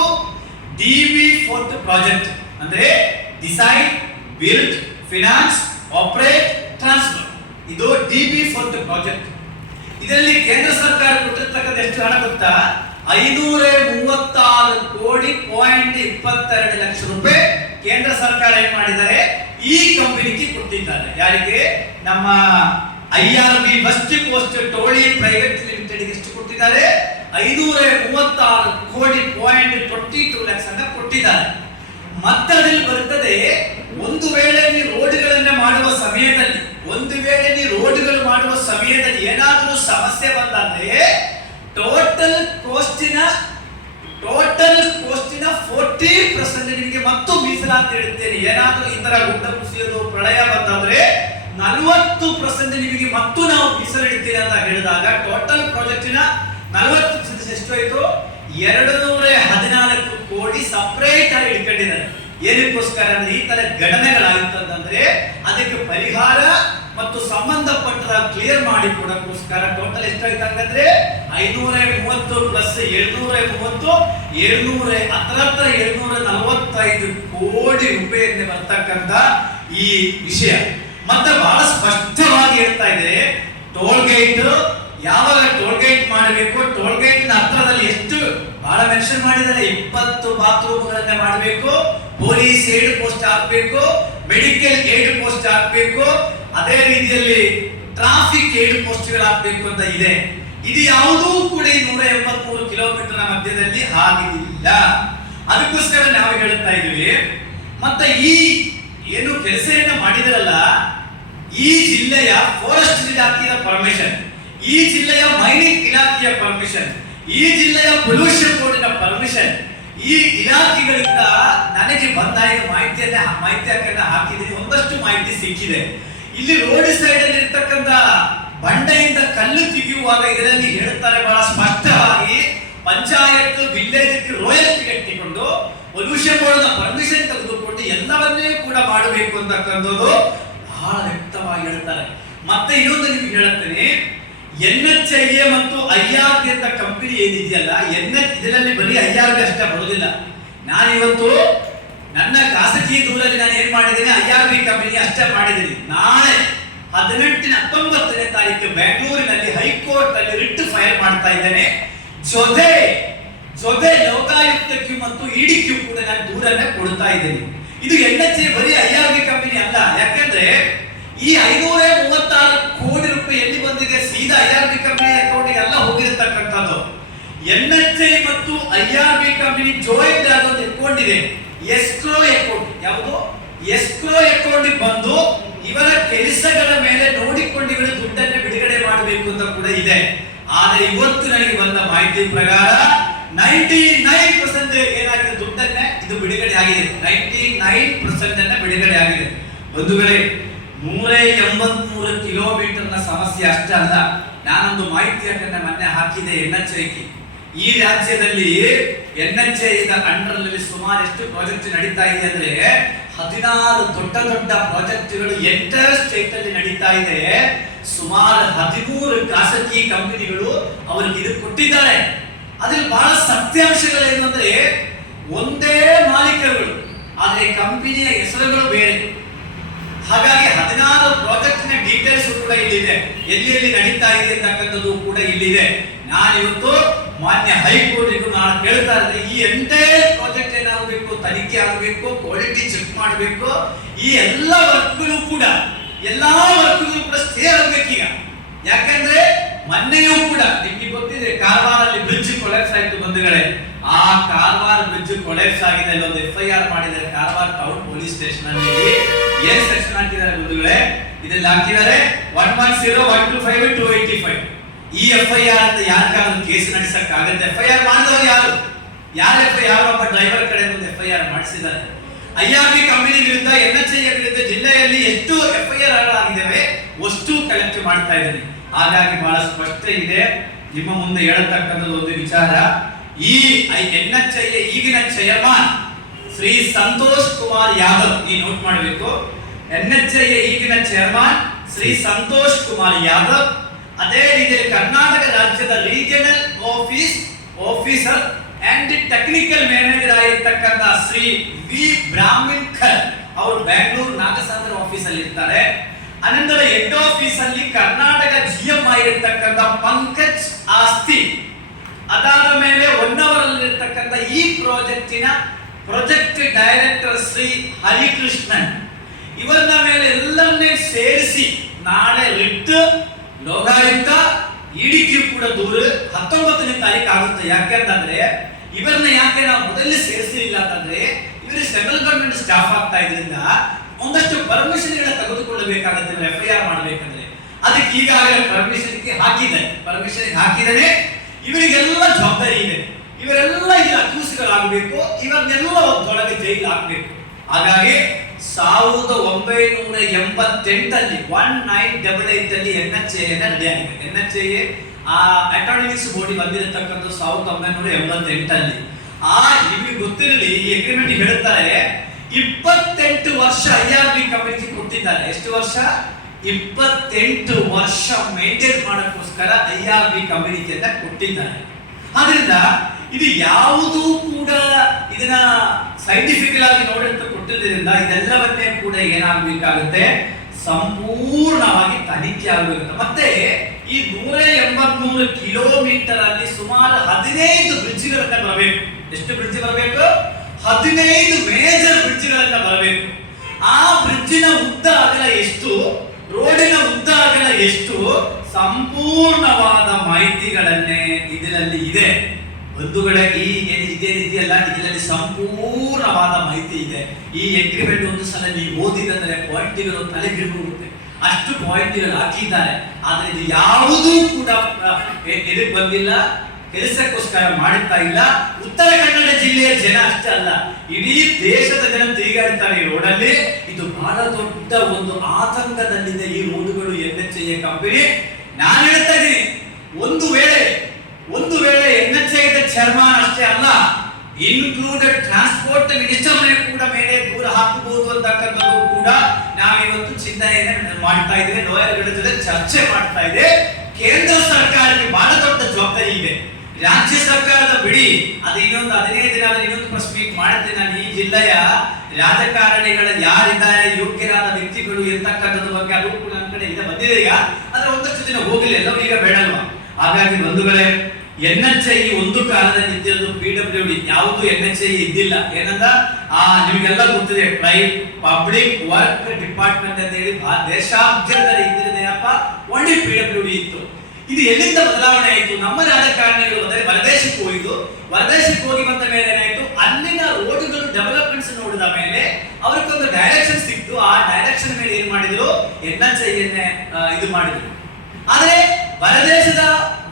DB4 ಪ್ರಾಜೆಕ್ಟ್ ಅಂದ್ರೆ design, build, finance, operate, transfer. ಇದು DB4 ಪ್ರಾಜೆಕ್ಟ್. ಇದರಲ್ಲಿ ಕೇಂದ್ರ ಸರ್ಕಾರ ಕೊಟ್ಟಿರ್ತಕ್ಕಂಥ ಎಷ್ಟು ಹಣ ಗೊತ್ತಾ, 536 ಕೋಟಿ 22 ಲಕ್ಷ ರೂಪಾಯಿ ಕೇಂದ್ರ ಸರ್ಕಾರ ಏನ್ ಮಾಡಿದ್ದಾರೆ, ಈ ಕಂಪನಿಗೆ ಕೊಟ್ಟಿದ್ದಾರೆ. ಯಾರಿಗೆ, ನಮ್ಮ IRB west coast toll private limited ಎಷ್ಟು ಕೊಟ್ಟಿದ್ದಾರೆ, 536 ಕೋಟಿ 22 ಲಕ್ಷ ಅನ್ನ ಕೊಟ್ಟಿದ್ದಾರೆ. ಮತ್ತೆ ಅದರಲ್ಲಿ ಬರುತ್ತದೆ, ಒಂದು ವೇಳೆ ನೀವು ರೋಡ್ಗಳನ್ನ ಮಾಡುವ ಸಮಯದಲ್ಲಿ ಏನಾದರೂ ಸಮಸ್ಯೆ ಬಂದಾದ್ರೆ ಟೋಟಲ್ ಕೋಸ್ಟಿನ 40% ನಿಮಗೆ ಮತ್ತು ಮೀಸಲಾತಿ ಇಡುತ್ತೇನೆ. ಏನಾದರೂ ಈ ತರ ಗುಡ್ಡ ಕುಸಿಯೋದು, ಪ್ರಳಯ ಬಂದಾದ್ರೆ 40% ನಿಮಗೆ ಮತ್ತು ನಾವು ಮೀಸಲಿಡುತ್ತೇನೆ ಅಂತ ಹೇಳಿದಾಗ ಟೋಟಲ್ ಪ್ರಾಜೆಕ್ಟಿನ 40% ಎಷ್ಟು ಆಯ್ತು, 214 ಕೋಟಿ ಸಪರೇಟ್ ಆಗಿ ಇಟ್ಕೊಂಡಿದ್ದಾರೆ. ಏನಕ್ಕೋಸ್ಕರ ಅಂದ್ರೆ ಈ ತರ ಘಟನೆಗಳಾಗಿತ್ತಂದ್ರೆ ಅದಕ್ಕೆ ಪರಿಹಾರ ಮತ್ತು ಸಂಬಂಧಪಟ್ಟ ಕ್ಲಿಯರ್ ಮಾಡಿ ಕೊಡೋಕ್ಕೋಸ್ಕರ ಟೋಟಲ್ ಎಷ್ಟಾಯ್ತು ಹಾಗಾದ್ರೆ 530 ಪ್ಲಸ್ 730 745 ಕೋಟಿ ರೂಪಾಯಿಯಿಂದ ಬರ್ತಕ್ಕಂಥ ಈ ವಿಷಯ. ಮತ್ತೆ ಬಹಳ ಸ್ಪಷ್ಟವಾಗಿ ಹೇಳ್ತಾ ಇದೆ, ಟೋಲ್ ಗೇಟ್ ಯಾವಾಗ ಟೋಲ್ ಗೇಟ್ ಮಾಡಬೇಕು, ಟೋಲ್ ಗೇಟ್ ಹತ್ರದಲ್ಲಿ ಎಷ್ಟು ಬಹಳ ಮೆನ್ಷನ್ ಮಾಡಿದ್ದಾರೆ, 20 ಬಾತ್ರೂಮ್ಗಳನ್ನ ಮಾಡಬೇಕು, ಪೊಲೀಸ್ ಏಡ್ ಪೋಸ್ಟ್ ಹಾಕಬೇಕು, ಮೆಡಿಕಲ್ ಏಡ್ ಪೋಸ್ಟ್ ಹಾಕಬೇಕು, ಅದೇ ರೀತಿಯಲ್ಲಿ ಟ್ರಾಫಿಕ್ ಏಡ್ ಪೋಸ್ಟ್ಗಳು ಹಾಕಬೇಕು ಅಂತ ಇದೆ. ಇದು ಯಾವುದೂ ಕೂಡ 183 ಕಿಲೋಮೀಟರ್ ಮಧ್ಯದಲ್ಲಿ ಆಗಿಲ್ಲ. ಅದಕ್ಕೋಸ್ಕರ ನಾವು ಹೇಳ್ತಾ ಇದೀವಿ. ಮತ್ತೆ ಈ ಏನು ಕೆಲಸವನ್ನು ಮಾಡಿದರಲ್ಲ, ಈ ಜಿಲ್ಲೆಯ ಫಾರೆಸ್ಟ್ ಇಲಾಖೆಯ ಪರ್ಮಿಷನ್, ಈ ಜಿಲ್ಲೆಯ ಮೈನಿಂಗ್ ಇಲಾಖೆಯ ಪರ್ಮಿಷನ್, ಈ ಜಿಲ್ಲೆಯ ಪೊಲ್ಯೂಷನ್ ಬೋರ್ಡಿನ ಪರ್ಮಿಷನ್, ಈ ಇಲಾಖೆಗಳಿಂದ ನನಗೆ ಬಂದಾಗ ಮಾಹಿತಿಯನ್ನ ಹಾಕಿದ್ದೀನಿ. ಒಂದಷ್ಟು ಮಾಹಿತಿ ಸಿಕ್ಕಿದೆ. ಇಲ್ಲಿ ರೋಡ್ ಸೈಡ್ ಅಲ್ಲಿ ಇರ್ತಕ್ಕಂಥ ಬಂಡೆಯಿಂದ ಕಲ್ಲು ತೆಗೆಯುವಾಗ ಇದರಲ್ಲಿ ಹೇಳುತ್ತಾರೆ ಬಹಳ ಸ್ಪಷ್ಟವಾಗಿ, ಪಂಚಾಯತ್ ವಿಲೇಜ್ ರಾಯಲ್ಟಿ ಕಟ್ಟಿಕೊಂಡು ಪೊಲ್ಯೂಷನ್ ಬೋರ್ಡ್ ಪರ್ಮಿಷನ್ ತೆಗೆದುಕೊಂಡು ಕೂಡ ಮಾಡಬೇಕು ಅಂತಕ್ಕಂಥದ್ದು ಬಹಳ ವ್ಯಕ್ತವಾಗಿ ಹೇಳ್ತಾರೆ. ಮತ್ತೆ ಇನ್ನೊಂದು ನಿಮ್ಗೆ ಹೇಳುತ್ತೇನೆ, NHIA ಮತ್ತು IRB ಅಂತ ಕಂಪನಿ ಏನಿದೆಯಲ್ಲ, ಇದರಲ್ಲಿ ಬರೀ IRB ಅಷ್ಟೇ ಬರೋದಿಲ್ಲ. ನಾನು ಇವತ್ತು ನನ್ನ ಖಾಸಗಿ ದೂರಲ್ಲಿ ನಾನು ಏನ್ ಮಾಡಿದ್ದೇನೆ, IRB ಕಂಪನಿ ಅಷ್ಟೇ ಮಾಡಿದ್ದೀನಿ. ನಾಳೆ 19ನೇ ತಾರೀಕು ಬೆಂಗಳೂರಿನಲ್ಲಿ ಹೈಕೋರ್ಟ್ ಅಲ್ಲಿ ರಿಟ್ ಫೈಲ್ ಮಾಡ್ತಾ ಇದ್ದೇನೆ. ಜೊತೆ ಲೋಕಾಯುಕ್ತಕ್ಕೂ ಮತ್ತು ಇಡಿಗೂ ಕೂಡ ನಾನು ದೂರನ್ನ ಕೊಡ್ತಾ ಇದ್ದೀನಿ. ಇದು NHIA ಬರೀ IRB ಕಂಪನಿ ಅಲ್ಲ. ಯಾಕಂದ್ರೆ ಈ 536 ಕೋಟಿ ರೂಪಾಯಿ ಎಲ್ಲಿ ಬಂದಿದೆ, ಸೀದಾ IRB ಕಂಪನಿ ಅಕೌಂಟ್ಗೆ ಎಲ್ಲ ಹೋಗಿರತಕ್ಕಂಥದ್ದು. NHIA ಮತ್ತು IRB ಕಂಪನಿ ಜಾಯಿಂಟ್ ಆದ ಒಂದು ಅಕೌಂಟ್ ಇದೆ, ಎಸ್ಕ್ರೋ ಅಕೌಂಟ್. ಯಾವುದು? ಎಸ್ಕ್ರೋ ಅಕೌಂಟ್ ಬಂದು ಇವರ ಕೆಲಸಗಳ ಮೇಲೆ ನೋಡಿಕೊಂಡು ಇವರು ದುಡ್ಡನ್ನು ಬಿಡುಗಡೆ ಮಾಡಬೇಕು ಅಂತ ಕೂಡ ಇದೆ. ಆದರೆ ಇವತ್ತು ನನಗೆ ಬಂದ ಮಾಹಿತಿ ಪ್ರಕಾರ 99% ಏನಾಗಿದೆ, ದುಡ್ಡನ್ನ ಇದು ಬಿಡುಗಡೆ ಆಗಿದೆ. 99% ಅನ್ನ ಬಿಡುಗಡೆ ಆಗಿದೆ. ಬಂಧುಗಳೇ, 183 ಕಿಲೋಮೀಟರ್ನ ಸಮಸ್ಯೆ ಅಷ್ಟೇ ಅಲ್ಲ. ನಾನೊಂದು ಮಾಹಿತಿಯನ್ನ ಮೊನ್ನೆ ಹಾಕಿದೆ NHIA. ಈ ರಾಜ್ಯದಲ್ಲಿ NHIA ಅಂಡರ್ನಲ್ಲಿ ಸುಮಾರು ಎಷ್ಟು ಪ್ರಾಜೆಕ್ಟ್ ನಡೀತಾ ಇದೆ ಅಂದ್ರೆ 16 ದೊಡ್ಡ ದೊಡ್ಡ ಪ್ರಾಜೆಕ್ಟ್ಗಳು ಎಂಟರ್ ಸ್ಟೇಟ್ ಅಲ್ಲಿ ನಡೀತಾ ಇದೆ. ಸುಮಾರು 13 ಖಾಸಗಿ ಕಂಪನಿಗಳು ಅವರಿಗೆ ಇದು ಕೊಟ್ಟಿದ್ದಾರೆ. ಅದ್ರಲ್ಲಿ ಬಹಳ ಸತ್ಯಾಂಶಗಳೇನು ಅಂದ್ರೆ, ಒಂದೇ ಮಾಲೀಕರುಗಳು ಆದ್ರೆ ಕಂಪನಿಯ ಹೆಸರುಗಳು ಬೇರೆ. ಹಾಗಾಗಿ 16 ಪ್ರಾಜೆಕ್ಟ್ ನ ಡೀಟೇಲ್ಸ್ ಕೂಡ ಇಲ್ಲಿದೆ, ಎಲ್ಲಿ ನಡೀತಾ ಇದೆ ಅಂತಕ್ಕಂಥದ್ದು ಕೂಡ ಇಲ್ಲಿದೆ. ನಾನಿವತ್ತು ಮಾನ್ಯ ಹೈಕೋರ್ಟ್ ನಾನು ಕೇಳ್ತಾ ಇದ್ದೆ, ಈ ಎಂಟೈರ್ ಪ್ರಾಜೆಕ್ಟ್ ಏನಾಗಬೇಕು, ತನಿಖೆ ಆಗಬೇಕು, ಕ್ವಾಲಿಟಿ ಚೆಕ್ ಮಾಡಬೇಕು. ಈ ಎಲ್ಲ ವರ್ಕ್ಗಳು ಕೂಡ ಸ್ಟೇ ಆಗಬೇಕೀಗ. ಯಾಕಂದ್ರೆ ಮೊನ್ನೆಯೂ ಕೂಡ ನಿಮ್ಗೆ ಗೊತ್ತಿದೆ, ಕಾರವಾರಲ್ಲಿ ಬ್ರಿಡ್ಜ್ ಕೊಲ್ಯಾಪ್ಸ್ ಆಯ್ತು ಬಂಧುಗಳೇ. ಆ ಕಾರವಾರ ಬ್ರಿಡ್ಜ್ ಕೊಲ್ಯಾಪ್ಸ್ ಆಗಿದೆ, ಇಲ್ಲೊಂದು FIR ಮಾಡಿದ್ದಾರೆ ಕಾರವಾರ ಟೌನ್ ಪೊಲೀಸ್ ಸ್ಟೇಷನ್ ಅಲ್ಲಿ. ಏನ್ ಸೆಕ್ಷನ್ ಹಾಕಿದ್ದಾರೆ ಬಂಧುಗಳೇ, ಇದೆಲ್ಲ ಹಾಕಿದ್ದಾರೆ 110, 125, 285. ಈ FIR ಅಂತ ಯಾರಿಗಾದ್ರೂ ಕೇಸ್ ನಡೆಸಕ್ಕಾಗತ್ತೆ? FIR ಮಾಡಿದವರು ಯಾರು FIR? ಒಬ್ಬ ಡ್ರೈವರ್ ಕಡೆ ಒಂದು FIR ಮಾಡಿಸಿದ್ದಾರೆ. IRB ಕಂಪನಿ ವಿರುದ್ಧ NHIA ವಿರುದ್ಧ ಜಿಲ್ಲೆಯಲ್ಲಿ ಎಷ್ಟು FIR ಆಗಿದ್ದಾವೆ ಅಷ್ಟು ಕಲೆಕ್ಟ್ ಮಾಡ್ತಾ ಇದ್ದೀನಿ. ಹಾಗಾಗಿ ಬಹಳ ಸ್ಪಷ್ಟ ಇದೆ, ನಿಮ್ಮ ಮುಂದೆ ಹೇಳತಕ್ಕಂಥದ್ದು ಒಂದು ವಿಚಾರ. ಈ NHIA ಈಗಿನ ಚೇರ್ಮನ್ ಶ್ರೀ ಸಂತೋಷ್ ಕುಮಾರ್ ಯಾದವ್, ಈ ನೋಟ್ ಮಾಡಬೇಕು. NHIA ಈಗಿನ ಚೇರ್ಮನ್ ಶ್ರೀ ಸಂತೋಷ್ ಕುಮಾರ್ ಯಾದವ್, ಅದೇ ರೀತಿಯಲ್ಲಿ ಕರ್ನಾಟಕ ರಾಜ್ಯದ regional officer and technical manager ಆಗಿರ್ತಕ್ಕಂಥ ಶ್ರೀ ವಿ ಬ್ರಾಹ್ಮಣ್ಕರ್ ಅವರು ಬೆಂಗಳೂರು ನಾಗಸಾಗರ ಆಫೀಸ್ ಅಲ್ಲಿ ಇರ್ತಾರೆ. ಅನಂತರ ಹೆಡ್ ಆಫೀಸ್ ಅಲ್ಲಿ ಕರ್ನಾಟಕ GM ಆಗಿರ್ತಕ್ಕಂಥ ಪಂಕಜ್ ಆಸ್ತಿ, ಅದಾದ ಮೇಲೆ ಹೊನ್ನವರಲ್ಲಿರ್ತಕ್ಕಂಥ ಈ ಪ್ರಾಜೆಕ್ಟಿನ ಪ್ರಾಜೆಕ್ಟ್ ಡೈರೆಕ್ಟರ್ ಶ್ರೀ ಹರಿಕೃಷ್ಣನ್. ಇವರ ಮೇಲೆ ಎಲ್ಲರನ್ನೇ ಸೇರಿಸಿ ನಾಳೆ ರಿಟ್, ಲೋಕಾಯುಕ್ತ, ಇಡಿಗೂ ಕೂಡ ದೂರ 19ನೇ ತಾರೀಕು ಆಗುತ್ತೆ. ಯಾಕೆಂತಂದ್ರೆ ಇವರನ್ನ ಯಾಕೆ ನಾವು ಮೊದಲೇ ಸೇರಿಸಲಿಲ್ಲ ಅಂತಂದ್ರೆ, ಇವರು ಸೆಂಟ್ರಲ್ ಗವರ್ಮೆಂಟ್ ಸ್ಟಾಫ್ ಆಗ್ತಾ ಇದ್ರಿಂದ ಒಂದಷ್ಟು ಪರ್ಮಿಷನ್ ಗಳನ್ನ ತೆಗೆದುಕೊಳ್ಳಬೇಕಾಗುತ್ತೆ FIR ಮಾಡಬೇಕಂದ್ರೆ. ಅದಕ್ಕೆ ಈಗಾಗಲೇ ಪರ್ಮಿಷನ್ ಹಾಕಿದರೆ ಇವರಿಗೆಲ್ಲ ಜವಾಬ್ದಾರಿ ಇದೆ. ಇವರೆಲ್ಲ ಇಲ್ಲಿ ಅಕ್ಯೂಸ್ಗಳಾಗಬೇಕು, ಇವರನ್ನೆಲ್ಲ ಒಳಗೆ ಜೈಲು ಹಾಕಬೇಕು. ಹಾಗಾಗಿ 1988 ಅಲ್ಲಿ 1988 ಅಲ್ಲಿ NHIA ರೆಡಿ ಆಗಿದೆ. NHIA ಆ ಅಟಾನಮಿಕ್ಸ್ ಬೋರ್ಡ್ ಬಂದಿರತಕ್ಕಂಥ 1988 ಅಲ್ಲಿ. ನಿಮಗೆ ಗೊತ್ತಿರಲಿ, ಈ ಅಗ್ರಿಮೆಂಟ್ ಹೇಳುತ್ತಾರೆ 28 ವರ್ಷ IRB ಕಂಪನಿಗೆ ಕೊಟ್ಟಿದ್ದಾರೆ. ಎಷ್ಟು ವರ್ಷ? 28 ವರ್ಷ ಮೇಂಟೈನ್ ಮಾಡೋಕ್ಕೋಸ್ಕರ IRB ಕಂಪನಿಗೆ ಕೊಟ್ಟಿದ್ದಾರೆ. ಆದ್ರಿಂದ ಇದು ಯಾವುದೂ ಕೂಡ ಇದನ್ನ ಸೈಂಟಿಫಿಕಲ್ ಆಗಿ ನೋಡಂತ ಕೊಟ್ಟಿದ್ದರಿಂದ ಇದೆಲ್ಲವನ್ನೇ ಕೂಡ ಏನಾಗಬೇಕಾಗುತ್ತೆ, ಸಂಪೂರ್ಣವಾಗಿ ತನಿಖೆ ಆಗಬೇಕು. ಮತ್ತೆ ಈ 183 ಕಿಲೋಮೀಟರ್ ಅಲ್ಲಿ ಸುಮಾರು 15 ಬ್ರಿಡ್ಜ್ಗಳನ್ನ ಬರಬೇಕು. ಎಷ್ಟು ಬ್ರಿಡ್ಜ್ ಬರಬೇಕು? 15 ಮೇಜರ್ ಬ್ರಿಡ್ಜ್ಗಳನ್ನ ಬರಬೇಕು. ಆ ಬ್ರಿಡ್ಜಿನ ಉದ್ದ ಅಗಲ ಎಷ್ಟು, ರೋಡಿನ ಉದ್ದ ಅಗಲ ಎಷ್ಟು, ಸಂಪೂರ್ಣವಾದ ಮಾಹಿತಿಗಳನ್ನೇ ಇದರಲ್ಲಿ ಇದೆ. ಬಂಧುಗಳೇ, ಇದೆಯಲ್ಲ, ಇದರಲ್ಲಿ ಸಂಪೂರ್ಣವಾದ ಮಾಹಿತಿ ಇದೆ. ಈ ಅಗ್ರಿಮೆಂಟ್ ಒಂದು ಸಲ ನೀವು ಓದಿದಂದ್ರೆ ಪಾಯಿಂಟ್ಗಳು ತಲೆಗಿಡುತ್ತೆ, ಅಷ್ಟು ಪಾಯಿಂಟ್ಗಳು ಹಾಕಿದ್ದಾರೆ. ಆದ್ರೆ ಇದು ಯಾವುದೂ ಕೂಡ ಎದುರು ಬಂದಿಲ್ಲ, ಕೆಲಸಕ್ಕೋಸ್ಕರ ಮಾಡುತ್ತಾ ಇಲ್ಲ. ಉತ್ತರ ಕನ್ನಡ ಜಿಲ್ಲೆಯ ಜನ ಅಷ್ಟೇ ಅಲ್ಲ, ಇಡೀ ದೇಶದ ಜನ ತಿರುಗಾಡ್ತಾರೆ ಈ ರೋಡಲ್ಲಿ. ಇದು ಬಹಳ ದೊಡ್ಡ ಒಂದು ಆತಂಕದಲ್ಲಿದೆ ಈ ರೋಡುಗಳು. NHIA ಕಂಪನಿ, ನಾನು ಹೇಳ್ತಾ ಇದ್ದೀನಿ, ಒಂದು ವೇಳೆ NHIA ಚೇರ್ಮನ್ ಅಷ್ಟೇ ಅಲ್ಲ, ಇನ್ಕ್ಲೂಡೆಡ್ ಟ್ರಾನ್ಸ್ಪೋರ್ಟ್ ಮಿನಿಸ್ಟರ್ ಕೂಡ ಮೇಲೆ ದೂರ ಹಾಕಬಹುದು ಅಂತಕ್ಕಂಥದ್ದು ಚಿಂತನೆಯನ್ನು ಮಾಡ್ತಾ ಇದೆ, ಲಾಯರ್ಗಳ ಜೊತೆ ಚರ್ಚೆ ಮಾಡ್ತಾ ಇದೆ. ಕೇಂದ್ರ ಸರ್ಕಾರಕ್ಕೆ ಬಹಳ ದೊಡ್ಡ ಜವಾಬ್ದಾರಿ ಇದೆ. ರಾಜ್ಯ ಸರ್ಕಾರದ ಬಿಡಿ, ಅದು ಇನ್ನೊಂದು 15 ದಿನ ಇನ್ನೊಂದು ಪ್ರೆಸ್ ಮೀಟ್ ಮಾಡುತ್ತೇನೆ ನಾನು. ಈ ಜಿಲ್ಲೆಯ ರಾಜಕಾರಣಿಗಳ ಯಾರಿದ್ದಾರೆ ಯೋಗ್ಯರಾದ ವ್ಯಕ್ತಿಗಳು ಎಂತಕ್ಕಂಥದ್ದು ಬಗ್ಗೆ ಅದು ಕೂಡ ನನ್ನ ಕಡೆ ಈಗ ಬಂದಿದೆ. ಈಗ ಆದ್ರೆ ಒಂದಷ್ಟು ದಿನ ಹೋಗಲಿ, ಎಲ್ಲವೂ ಈಗ ಬೇಡಲ್ವಾ. ಹಾಗಾಗಿ ಬಂಧುಗಳೇ, NHI ಒಂದು ಕಾಲದಲ್ಲಿ ಇದ್ದಿರೋದು PWD, ಯಾವುದು NHI ಇದ್ದಿಲ್ಲ. ಏನಂತ ನಿಮಗೆಲ್ಲ ಗೊತ್ತಿದೆ, ಪಬ್ಲಿಕ್ ವರ್ಕ್ ಡಿಪಾರ್ಟ್ಮೆಂಟ್ ಅಂತ ಹೇಳಿ ದೇಶಾದ್ಯಂತ ಇದ್ದಿರೋದೇನಪ್ಪ, ಒಳ್ಳೆ PWD ಇತ್ತು. ಇದು ಎಲ್ಲಿಂದ ಬದಲಾವಣೆ ಆಯಿತು? ನಮ್ಮ ರಾಜಕಾರಣಿಗಳು ಹೊರದೇಶಕ್ಕೆ ಹೋಯಿತು. ಹೊರದೇಶಕ್ಕೆ ಹೋಗಿ ಬಂದ ಮೇಲೆ ಏನಾಯ್ತು, ಅಲ್ಲಿನ ರೋಡ್ಗಳು ಡೆವಲಪ್ಮೆಂಟ್ಸ್ ನೋಡಿದ ಮೇಲೆ ಅವ್ರಿಗೊಂದು ಡೈರೆಕ್ಷನ್ ಸಿಕ್ತು. ಆ ಡೈರೆಕ್ಷನ್ ಮೇಲೆ ಏನ್ ಮಾಡಿದ್ರು, NHI ಇದು ಮಾಡಿದ್ರು. ಆದ್ರೆ ಹೊರದೇಶದ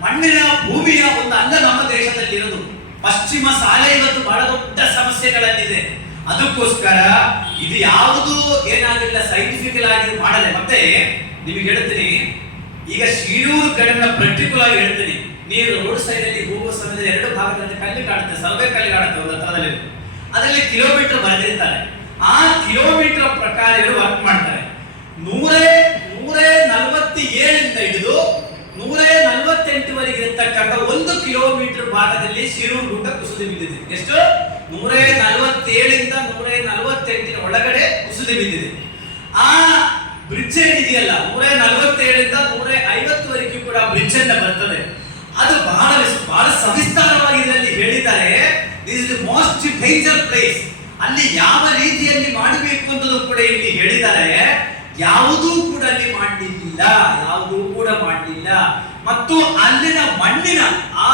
ಮಣ್ಣಿನ ಭೂಮಿಯ ಒಂದು ಅಂಗ ನಮ್ಮ ದೇಶದಲ್ಲಿ ಇರೋದು. ಪಶ್ಚಿಮ ಸಾಲೆ ಇವತ್ತು ಬಹಳ ದೊಡ್ಡ ಸಮಸ್ಯೆಗಳಲ್ಲಿದೆ. ಅದಕ್ಕೋಸ್ಕರ ಇದು ಯಾವುದು ಏನಾಗಿಲ್ಲ, ಸೈಂಟಿಫಿಕಲ್ ಆಗಿ ಮಾಡದೆ. ಮತ್ತೆ ನಿಮಗೆ ಹೇಳ್ತೀನಿ, ಈಗ ಶಿರೂರು ಕಡೆನ ಪರ್ಟಿಕ್ಯುಲರ್ ಆಗಿ ಹೇಳ್ತೀನಿ, ನೀವು ರೋಡ್ ಸೈಡ್ ಅಲ್ಲಿ ಹೋಗುವ ಸಮಯದಲ್ಲಿ 2 ಭಾಗದಲ್ಲಿ ಕಲ್ಲು ಕಾಣುತ್ತೆ, ಸರ್ವೆ ಕಲ್ಲು ಕಾಣುತ್ತೆ ಒಂದು ಹತ್ರದಲ್ಲಿ. ಅದರಲ್ಲಿ ಕಿಲೋಮೀಟರ್ ಬರೆದಿರ್ತಾರೆ. ಆ ಕಿಲೋಮೀಟರ್ ಪ್ರಕಾರ ಇವರು ವರ್ಕ್ ಮಾಡ್ತಾರೆ. 147 ಹಿಡಿದು 148 ಇರತಕ್ಕಂಥ 1 ಕಿಲೋಮೀಟರ್ ಭಾಗದಲ್ಲಿ ಶಿರೂರು ಗುಡ್ಡ ಕುಸಿದು ಬಿದ್ದಿದೆ. ಎಷ್ಟು? 147 148 ಒಳಗಡೆ ಕುಸಿದು ಬಿದ್ದಿದೆ. ಆ ಬ್ರಿಡ್ಜ್ ಏನಿದೆಯಲ್ಲ, 147 150 ಕೂಡ ಬ್ರಿಡ್ಜ್ ಅನ್ನ ಬರ್ತದೆ. ಅದು ಬಹಳ ಸವಿಸ್ತಾರವಾಗಿ ಇದರಲ್ಲಿ ಹೇಳಿದ್ದಾರೆ. This is the most danger place. ಅಲ್ಲಿ ಯಾವ ರೀತಿಯಲ್ಲಿ ಮಾಡಬೇಕು ಅನ್ನೋದು ಕೂಡ ಇಲ್ಲಿ ಹೇಳಿದ್ದಾರೆ. ಯಾವುದೂ ಕೂಡ ಅಲ್ಲಿ ಮಾಡಲಿಲ್ಲ, ಮತ್ತು ಅಲ್ಲಿನ ಮಣ್ಣಿನ ಆ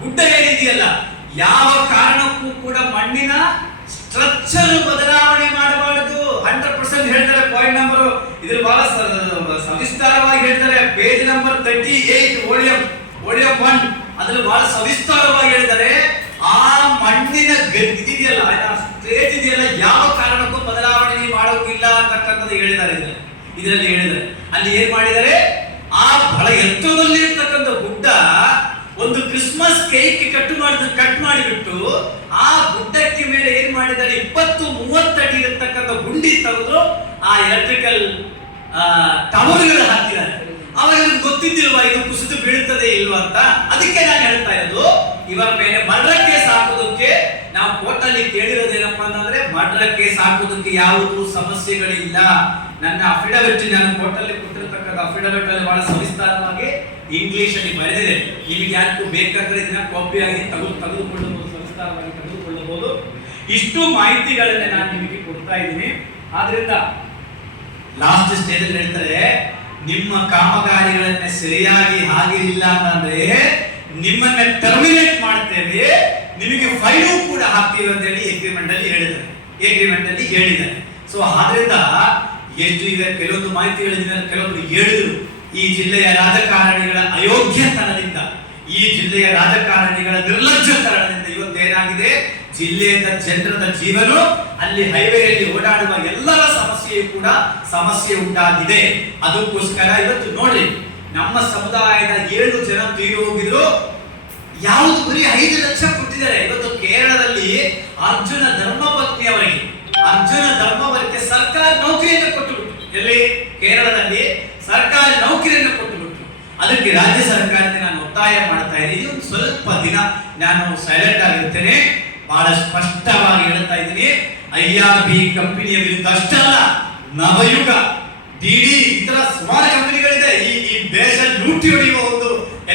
ಗುಡ್ಡ ಏನಿದೆಯಲ್ಲ, ಯಾವ ಕಾರಣಕ್ಕೂ ಕೂಡ ಮಣ್ಣಿನ ಸ್ಟ್ರಕ್ಚರ್ ಬದಲಾವಣೆ ಮಾಡಬಾರದು. 100% ಹೇಳ್ತಾರೆ. ಪಾಯಿಂಟ್ ನಂಬರ್ ಇದ್ರ ಬಹಳ ಸವಿಸ್ತಾರವಾಗಿ ಹೇಳ್ತಾರೆ. ಪೇಜ್ ನಂಬರ್ 38 ವಾಲ್ಯೂಮ್ 1 ಅದ್ರಲ್ಲಿ ಬಹಳ ಸವಿಸ್ತಾರವಾಗಿ ಹೇಳ್ತಾರೆ. ಆ ಮಣ್ಣಿನ ಇದೆಯಲ್ಲ, ಸ್ಟೇಜ್ ಇದೆಯಲ್ಲ, ಯಾವ ಕಾರಣಕ್ಕೂ ಬದಲಾವಣೆ ಮಾಡೋಕಿಲ್ಲ ಅಂತಕ್ಕಂಥದ್ದು ಹೇಳಿದ್ದಾರೆ. ಇದರಲ್ಲಿ ಹೇಳಿದ್ದಾರೆ. ಅಲ್ಲಿ ಏನ್ ಮಾಡಿದ್ದಾರೆ, ಆ ಬಹಳ ಎತ್ತರದಲ್ಲಿ ಇರ್ತಕ್ಕಂಥ ಗುಡ್ಡ ಒಂದು ಕ್ರಿಸ್ಮಸ್ ಕೇಕ್ ಕಟ್ ಮಾಡಿಬಿಟ್ಟು ಆ ಗುಡ್ಡಕ್ಕೆ ಮೇಲೆ ಏನ್ ಮಾಡಿದ್ದಾರೆ, 20-30 ಅಡಿ ಇರತಕ್ಕಂಥ ಗುಂಡಿ ತೆಗೆದು ಆ ಎಲೆಕ್ಟ್ರಿಕಲ್ ಟವರ್ಗಳು ಹಾಕಿದ್ದಾರೆ. ಅವಾಗ ಗೊತ್ತಿದ್ದಿಲ್ವಾ ಇದು ಕುಸಿದು ಬೀಳುತ್ತದೆ ಇಲ್ವಾ ಅಂತ. ಅದಕ್ಕೆ ನಾನು ಹೇಳ್ತಾ ಇರೋದು, ಇವರ ಮೇಲೆ ಮರ್ಡರ್ ಕೇಸ್ ಹಾಕೋದಕ್ಕೆ ನಾವು ಕೋರ್ಟ್ ಅಲ್ಲಿ ಕೇಳಿರೋದೇನಪ್ಪಾ ಅಂತಂದ್ರೆ, ಮರ್ಡರ್ ಕೇಸ್ ಹಾಕೋದಕ್ಕೆ ಯಾವುದೂ ಸಮಸ್ಯೆಗಳಿಲ್ಲ. ನನ್ನ ಅಫಿಡವಿಟ್ ನಾನು ಕೋರ್ಟ್ ಅಲ್ಲಿ ಕೊಟ್ಟಿರತಕ್ಕಂಥ ಅಫಿಡವಿಟ್ ಅಲ್ಲಿ ಬಹಳ ಸವಿಸ್ತಾರವಾಗಿ ಇಂಗ್ಲಿಷ್ ಅಲ್ಲಿ ಬರೆದಿದೆ. ನಿಮಗೆ ಯಾರಿಗೂ ಬೇಕಾದ್ರೆ ಇದನ್ನ ಕಾಪಿಯಾಗಿ ತೆಗೆದುಕೊಳ್ಳಬಹುದು, ಸವಿಸ್ತಾರವಾಗಿ ತೆಗೆದುಕೊಳ್ಳಬಹುದು. ಇಷ್ಟು ಮಾಹಿತಿಗಳನ್ನ ನಾನು ನಿಮಗೆ ಕೊಡ್ತಾ ಇದ್ದೀನಿ. ಆದ್ರಿಂದ ಲಾಸ್ಟ್ ಸ್ಟೇಜ್ ಅಲ್ಲಿ ಹೇಳ್ತಾರೆ, ನಿಮ್ಮ ಕಾಮಗಾರಿಗಳನ್ನ ಸರಿಯಾಗಿ ಆಗಿಲ್ಲ ಅಂತಂದ್ರೆ ನಿಮ್ಮನ್ನ ಟರ್ಮಿನೇಟ್ ಮಾಡ್ತೇವೆ, ನಿಮಗೆ ಫೈನು ಕೂಡ ಹಾಕ್ತೀವಿ ಅಂತ ಹೇಳಿ ಅಗ್ರಿಮೆಂಟ್ ಅಲ್ಲಿ ಹೇಳಿದ್ದಾರೆ. ಸೊ ಆದ್ರಿಂದ ಎಷ್ಟು ಈಗ ಕೆಲವೊಂದು ಮಾಹಿತಿ ಹೇಳಿದ್ರೆ, ಕೆಲವೊಂದು ಹೇಳಿದ್ರು ಈ ಜಿಲ್ಲೆಯ ರಾಜಕಾರಣಿಗಳ ಅಯೋಗ್ಯತನದಿಂದ, ಈ ಜಿಲ್ಲೆಯ ರಾಜಕಾರಣಿಗಳ ನಿರ್ಲಜ್ಜತನದಿಂದ ಇವತ್ತೇನಾಗಿದೆ, ಜಿಲ್ಲೆಯ ಜನರ ಜೀವನ, ಅಲ್ಲಿ ಹೈವೇಯಲ್ಲಿ ಓಡಾಡುವ ಎಲ್ಲರ ಸಮಸ್ಯೆ ಉಂಟಾಗಿದೆ. ಅದಕ್ಕೋಸ್ಕರ ಇವತ್ತು ನೋಡಿ, ನಮ್ಮ ಸಮುದಾಯದ 7 ಜನ ತೀರಿ ಹೋಗಿದ್ರು. ಯಾವುದು ಬರೀ 5 ಲಕ್ಷ ಕೊಟ್ಟಿದ್ದಾರೆ. ಇವತ್ತು ಕೇರಳದಲ್ಲಿ ಅರ್ಜುನ ಧರ್ಮವರ್ಗಕ್ಕೆ ಸರ್ಕಾರ ನೌಕರಿಯನ್ನು ಕೊಟ್ಟುಬಿಟ್ಟು, ಎಲ್ಲಿ ಕೇರಳದಲ್ಲಿ ಸರ್ಕಾರಿ ನೌಕರಿಯನ್ನು ಕೊಟ್ಟುಬಿಟ್ರು. ಅದಕ್ಕೆ ರಾಜ್ಯ ಸರ್ಕಾರಕ್ಕೆ ನಾನು ಒತ್ತಾಯ ಮಾಡ್ತಾ ಇದ್ದೀನಿ. ಒಂದು ಸ್ವಲ್ಪ ದಿನ ನಾನು ಸೈಲೆಂಟ್ ಆಗಿರ್ತೇನೆ. ಬಹಳ ಸ್ಪಷ್ಟವಾಗಿ ಹೇಳ್ತಾ ಇದ್ದೀನಿ, IRB ಕಂಪನಿಯ ವಿರುದ್ಧ ಅಷ್ಟಲ್ಲ, ನವಯುಗ, DD ಇತರ ಸುಮಾರು ಕಂಪನಿಗಳಿದೆ. ಈ ದೇಶ ಲೂಟಿ ಹೊಡೆಯುವ ಒಂದು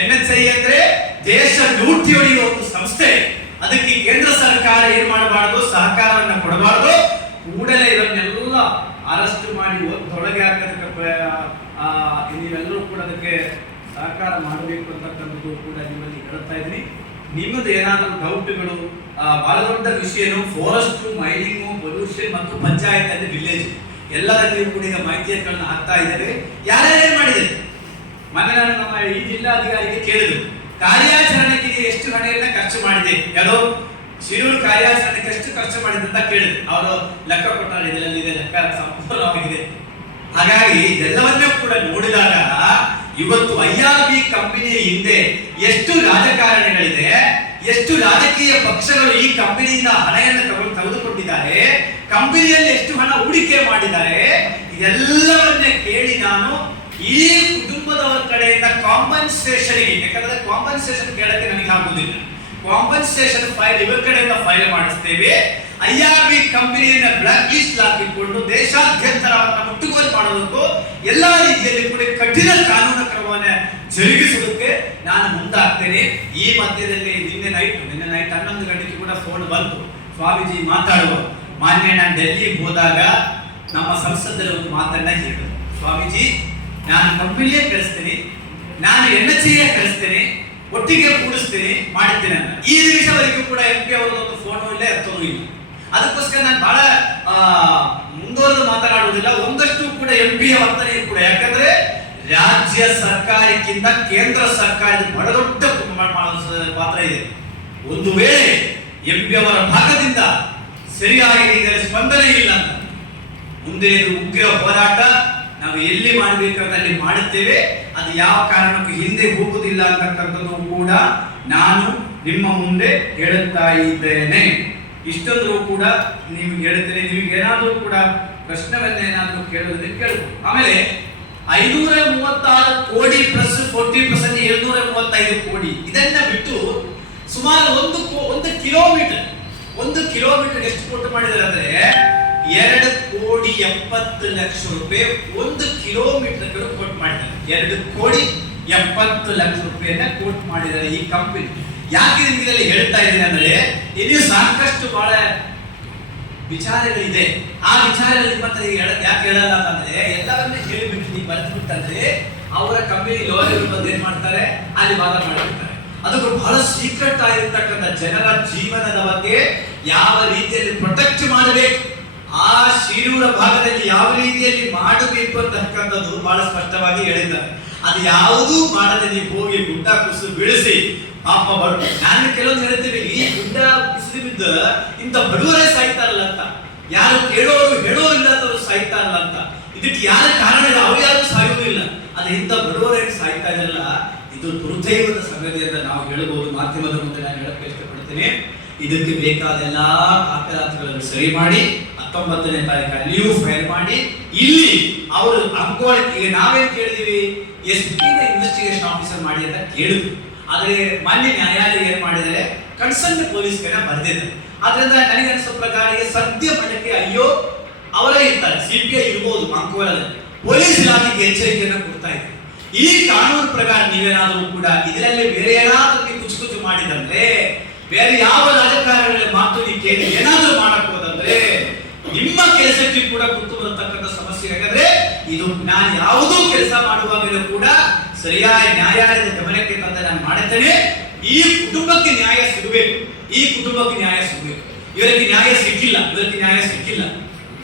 NHI ಅಂದ್ರೆ ದೇಶ ಲೂಟಿ ಹೊಡೆಯುವ ಒಂದು ಸಂಸ್ಥೆ. ಅದಕ್ಕೆ ಕೇಂದ್ರ ಸರ್ಕಾರ ಏನ್ ಮಾಡಬಾರದು, ಸಹಕಾರವನ್ನ ಕೊಡಬಾರದು. ಕೂಡಲೇ ಇವನ್ನೆಲ್ಲ ಅರೆಸ್ಟ್ ಮಾಡಿ ಒಳಗೆ ಹಾಕೋದಕ್ಕೆ ನೀವೆಲ್ಲರೂ ಕೂಡ ಅದಕ್ಕೆ ಸಹಕಾರ ಮಾಡಬೇಕು ಅಂತಕ್ಕಂಥದ್ದು ಕೂಡ ನಿಮ್ಮಲ್ಲಿ ಹೇಳ್ತಾ ಇದ್ದೀನಿ. ನಿಮ್ಮದು ಏನಾದರೂ ಡೌಟ್ಗಳು, ಬಹಳ ದೊಡ್ಡ ವಿಷಯನು ಫಾರೆಸ್ಟ್, ಮೈನಿಂಗು, ಪೊಲ್ಯೂಷನ್ ಮತ್ತು ಪಂಚಾಯತ್ ಅಂದ್ರೆ ವಿಲೇಜ್ ಎಲ್ಲದಲ್ಲಿಯೂ ಕೂಡ ಈಗ ಮಾಹಿತಿಗಳನ್ನ ಹಾಕ್ತಾ ಇದ್ದಾರೆ. ಯಾರ್ಯಾರು ಮಾಡಿದ್ದಾರೆ, ಮೊನ್ನೆ ನಾನು ನಮ್ಮ ಈ ಜಿಲ್ಲಾಧಿಕಾರಿಗೆ ಕೇಳಿದ್ರು, ಕಾರ್ಯಾಚರಣೆಗೆ ಎಷ್ಟು ಹಣೆಯನ್ನ ಖರ್ಚು ಮಾಡಿದೆ, ಕೆಲವು ಶಿರೂರು ಕಾರ್ಯಾಚರಣೆಗೆ ಎಷ್ಟು ಖರ್ಚು ಮಾಡಿದೆ ಅಂತ ಕೇಳಿದ್ರು. ಅವರು ಲೆಕ್ಕ ಕೊಟ್ಟಾರೆ, ಇದರಲ್ಲಿ ಲೆಕ್ಕ ಸಂಪೂರ್ಣವಾಗಿದೆ. ಹಾಗಾಗಿ ಎಲ್ಲವನ್ನೂ ಕೂಡ ನೋಡಿದಾಗ ಇವತ್ತು IRB ಕಂಪನಿಯ ಹಿಂದೆ ಎಷ್ಟು ರಾಜಕಾರಣಿಗಳಿದೆ, ಎಷ್ಟು ರಾಜಕೀಯ ಪಕ್ಷಗಳು ಈ ಕಂಪನಿಯಿಂದ ಹಣವನ್ನು ತೆಗೆದುಕೊಂಡಿದ್ದಾರೆ, ಕಂಪನಿಯಲ್ಲಿ ಎಷ್ಟು ಹಣ ಹೂಡಿಕೆ ಮಾಡಿದ್ದಾರೆ, ಇದೆಲ್ಲವನ್ನೇ ಕೇಳಿ ನಾನು ಈ ಕುಟುಂಬದವರ ಕಡೆಯಿಂದ ಕಾಂಪನ್ಸೇಷನ್, ಯಾಕಂದ್ರೆ ಕಾಂಪನ್ಸೇಷನ್ ಕೇಳಕ್ಕೆ ನನಗೆ ಆಗುದಿಲ್ಲ, ಕಾಂಪನ್ಸೇಷನ್ ಫೈಲ್ ಇವರ ಕಡೆಯಿಂದ ಫೈಲ್ ಮಾಡಿಸ್ತೇವೆ. IRB ಕಂಪನಿಯನ್ನ ಬ್ಲಾಕ್ ಲಿಸ್ಟ್ ಹಾಕಿಕೊಂಡು ದೇಶಾದ್ಯಂತ ಅವರನ್ನು ಮುಟ್ಟುಗೋಲು ಮಾಡೋದಕ್ಕೂ ಎಲ್ಲಾ ರೀತಿಯಲ್ಲಿ ಕೂಡ ಕಠಿಣ ಕಾನೂನು ಕ್ರಮವನ್ನು ಜರುಗಿಸುವುದಕ್ಕೆ ನಾನು ಮುಂದಾಗ್ತೇನೆ. ಈ ಮಧ್ಯದಲ್ಲಿ ನಿನ್ನೆ ನೈಟ್ 11 ಗಂಟೆಗೆ ಕೂಡ ಫೋನ್ ಬಂತು, ಸ್ವಾಮೀಜಿ ಮಾತಾಡುವ. ಮಾನ್ಯ ನಾನು ಡೆಲ್ಲಿಗೆ ಹೋದಾಗ ನಮ್ಮ ಸಂಸದಲ್ಲಿ ಒಂದು ಮಾತನ್ನ ಹೇಳಿದ್ರು, ಸ್ವಾಮೀಜಿ ನಾನು ಕಂಪನಿಯೇ ಕಳಿಸ್ತೇನೆ, ನಾನು NHA ಕಳಿಸ್ತೇನೆ, ಒಟ್ಟಿಗೆ ಕೂಡಿಸ್ತೀನಿ ಮಾಡ್ತೀನಿ ಅಂತ. ಈ ನಿಮಿಷವರೆಗೂ ಕೂಡ MP ಅವರದೊಂದು ಫೋನ್ ಇಲ್ಲ, ಎತ್ತೋದು ಇಲ್ಲ. ಅದಕ್ಕೋಸ್ಕರ ನಾನು ಬಹಳ ಮುಂದುವರೆದು ಮಾತನಾಡುವುದಿಲ್ಲ. ಒಂದಷ್ಟು ಕೂಡ MP ವರ್ತನೆ ಕೂಡ, ಯಾಕಂದ್ರೆ ರಾಜ್ಯ ಸರ್ಕಾರಕ್ಕಿಂತ ಕೇಂದ್ರ ಸರ್ಕಾರದ ಬಹಳ ದೊಡ್ಡ ಪಾತ್ರ ಇದೆ. ಒಂದು ವೇಳೆ MP ಅವರ ಭಾಗದಿಂದ ಸರಿಯಾಗಿ ಇದರ ಸ್ಪಂದನೆ ಇಲ್ಲ ಅಂತ ಮುಂದೆ ಉಗ್ರ ಹೋರಾಟ ನಾವು ಎಲ್ಲಿ ಮಾಡಬೇಕಂತ ಅಲ್ಲಿ ಮಾಡುತ್ತೇವೆ. ಅದು ಯಾವ ಕಾರಣಕ್ಕೂ ಹಿಂದೆ ಹೋಗುವುದಿಲ್ಲ ಅಂತಕ್ಕಂಥದ್ದು ಕೂಡ ನಾನು ನಿಮ್ಮ ಮುಂದೆ ಹೇಳುತ್ತಾ ಇದ್ದೇನೆ. ಇಷ್ಟೊಂದು ಕೂಡ ನಿಮ್ಗೆ ಹೇಳ್ತೇನೆ. ನಿಮಗೆ ಏನಾದರೂ ಕೂಡ ಪ್ರಶ್ನೆಗಳನ್ನ ಏನಾದರೂ ಕೇಳೋದ್ರೆ ಕೇಳಬಹುದು. ಆಮೇಲೆ 536 ಕೋಟಿ ಪ್ಲಸ್ 40% 735 ಕೋಟಿ ಇದನ್ನ ಬಿಟ್ಟು ಸುಮಾರು ಒಂದು ಕಿಲೋಮೀಟರ್ ಎಷ್ಟು ಕೊಟ್ಟು ಮಾಡಿದ್ದಾರೆ ಅಂದ್ರೆ 2,70,00,000 ರೂಪಾಯಿ 1 ಕಿಲೋಮೀಟರ್ ಕೊಟ್ಟು ಮಾಡಿದ್ದಾರೆ. 2,70,00,000 ರೂಪಾಯಿಯನ್ನ ಕೊಟ್ಟು ಮಾಡಿದ್ದಾರೆ ಈ ಕಂಪನಿ. ಯಾಕೆ ನಿಮಗೆ ಹೇಳ್ತಾ ಇದ್ದೀನಿ ಅಂದ್ರೆ ಇದು ಸಾಕಷ್ಟು ಬಹಳ ವಿಚಾರಗಳಿದೆ. ಆ ವಿಚಾರಗಳು ಯಾಕೆ ಹೇಳಲ್ಲ ಅಂತಂದ್ರೆ ಎಲ್ಲವನ್ನೇ ಹೇಳಿಬಿಟ್ಟು ನೀವು ಬರೆದ್ಬಿಟ್ಟಂದ್ರೆ ಅವರ ಕಂಪನಿ ಲಾಯರ್ ಬಂದು ಏನ್ ಮಾಡ್ತಾರೆ, ಅಲ್ಲಿ ವಾದ ಮಾಡಿರ್ತಾರೆ. ಅದಕ್ಕೂ ಬಹಳ ಸೀಕ್ರೆಟ್ ಆಗಿರ್ತಕ್ಕಂಥ ಜನರ ಜೀವನದ ಬಗ್ಗೆ ಯಾವ ರೀತಿಯಲ್ಲಿ ಪ್ರೊಟೆಕ್ಟ್ ಮಾಡಬೇಕು, ಆ ಶಿರೂರ ಭಾಗದಲ್ಲಿ ಯಾವ ರೀತಿಯಲ್ಲಿ ಮಾಡಬೇಕು ಅಂತಕ್ಕಂಥದ್ದು ಬಹಳ ಸ್ಪಷ್ಟವಾಗಿ ಹೇಳಿದ್ದಾರೆ. ಅದು ಯಾವುದೂ ಮಾಡದೆ ನೀವು ಹೋಗಿ ಗುಡ್ಡ ಕುಸಿದು ಬೀಳಿಸಿ ಪಾಪ ನಾನು ಕೆಲವೊಂದು ಹೇಳ್ತೀವಿ, ಈ ಗುಡ್ಡ ಕುಸಿದು ಬಿದ್ದ ಇಂಥ ಬಡವರೇ ಸಾಯ್ತಾರಲ್ಲ ಅಂತ, ಯಾರು ಕೇಳೋರು ಹೇಳೋರಿಲ್ಲ ಅಂತವ್ರು ಸಾಯ್ತಾರಲ್ಲ ಅಂತ. ಇದಕ್ಕೆ ಯಾರ ಕಾರಣ ಇಲ್ಲ, ಅವ್ರು ಯಾರು ಸಾಯೋದಿಲ್ಲ, ಅದು ಇಂಥ ಬಡವರೇನು ಸಾಯ್ತಾ ಇರಲ್ಲ. ಇದು ದುರ್ದೈವದ ಸಂಗತಿ ಅಂತ ನಾವು ಹೇಳಬಹುದು. ಮಾಧ್ಯಮದ ಮುಂದೆ ನಾನು ಹೇಳಕ್ಕೆ ಇಷ್ಟಪಡ್ತೇನೆ. ಇದಕ್ಕೆ ಬೇಕಾದ ಎಲ್ಲಾ ದಾಖಲಾತಿಗಳನ್ನು ಸರಿ ಮಾಡಿ 19ನೇ ತಾರೀಕು ಅಲ್ಲಿಯೂ ಫೈಲ್ ಮಾಡಿ ಇಲ್ಲಿ ಅವರು ಅಂಕೋಳಿ. ಈಗ ನಾವೇನ್ ಕೇಳಿದೀವಿ, SP ಇನ್ವೆಸ್ಟಿಗೇಷನ್ ಆಫೀಸರ್ ಮಾಡಿ ಅಂತ ಕೇಳಿದ್ರು. ಆದ್ರೆ ಮಾನ್ಯ ನ್ಯಾಯಾಲಯ ಏನ್ ಮಾಡಿದರೆ ಕನ್ಸರ್ನ್ ಪೊಲೀಸ್ಗೆನ ಬರೆದಿದ್ದಾರೆ. ಆದ್ರಿಂದ ನನಗೆ ಅನಿಸೋ ಪ್ರಕಾರ ಸದ್ಯ ಮಟ್ಟಕ್ಕೆ ಅಯ್ಯೋ ಅವರೇ ಇರ್ತಾರೆ, CPI ಇರ್ಬೋದು ಅಂಕೋಲದಲ್ಲಿ, ಪೊಲೀಸ್ ಇಲಾಖೆಗೆ ಎಚ್ಚರಿಕೆಯನ್ನು ಕೊಡ್ತಾ ಇದ್ದಾರೆ. ಈ ಕಾನೂನು ಪ್ರಕಾರ ನೀವೇನಾದರೂ ಕೂಡ ಇದರಲ್ಲಿ ಬೇರೆ ಏನಾದರೂ ಕುಚುಕುಚು ಮಾಡಿದಂದ್ರೆ, ಬೇರೆ ಯಾವ ರಾಜಕಾರಣಿಗಳ ಮಾತು ನೀವು ಕೇಳಿ ಏನಾದರೂ ಮಾಡಕ್ ಹೋದಂದ್ರೆ ನಿಮ್ಮ ಕೆಲಸಕ್ಕೆ ಕೂಡ ಕುತ್ತು ಬರತಕ್ಕಂಥ ಸಮಸ್ಯೆ. ಯಾಕಂದ್ರೆ ಇದು ನಾನು ಯಾವುದೋ ಕೆಲಸ ಮಾಡುವಾಗಲೂ ಕೂಡ ಸರಿಯಾದ ನ್ಯಾಯಾಲಯದ ಗಮನಕ್ಕೆ ತಂದು ನಾನು ಮಾಡುತ್ತೇನೆ. ಈ ಕುಟುಂಬಕ್ಕೆ ನ್ಯಾಯ ಸಿಗಬೇಕು, ಈ ಕುಟುಂಬಕ್ಕೆ ನ್ಯಾಯ ಸಿಗಬೇಕು. ಇವರಿಗೆ ನ್ಯಾಯ ಸಿಕ್ಕಿಲ್ಲ.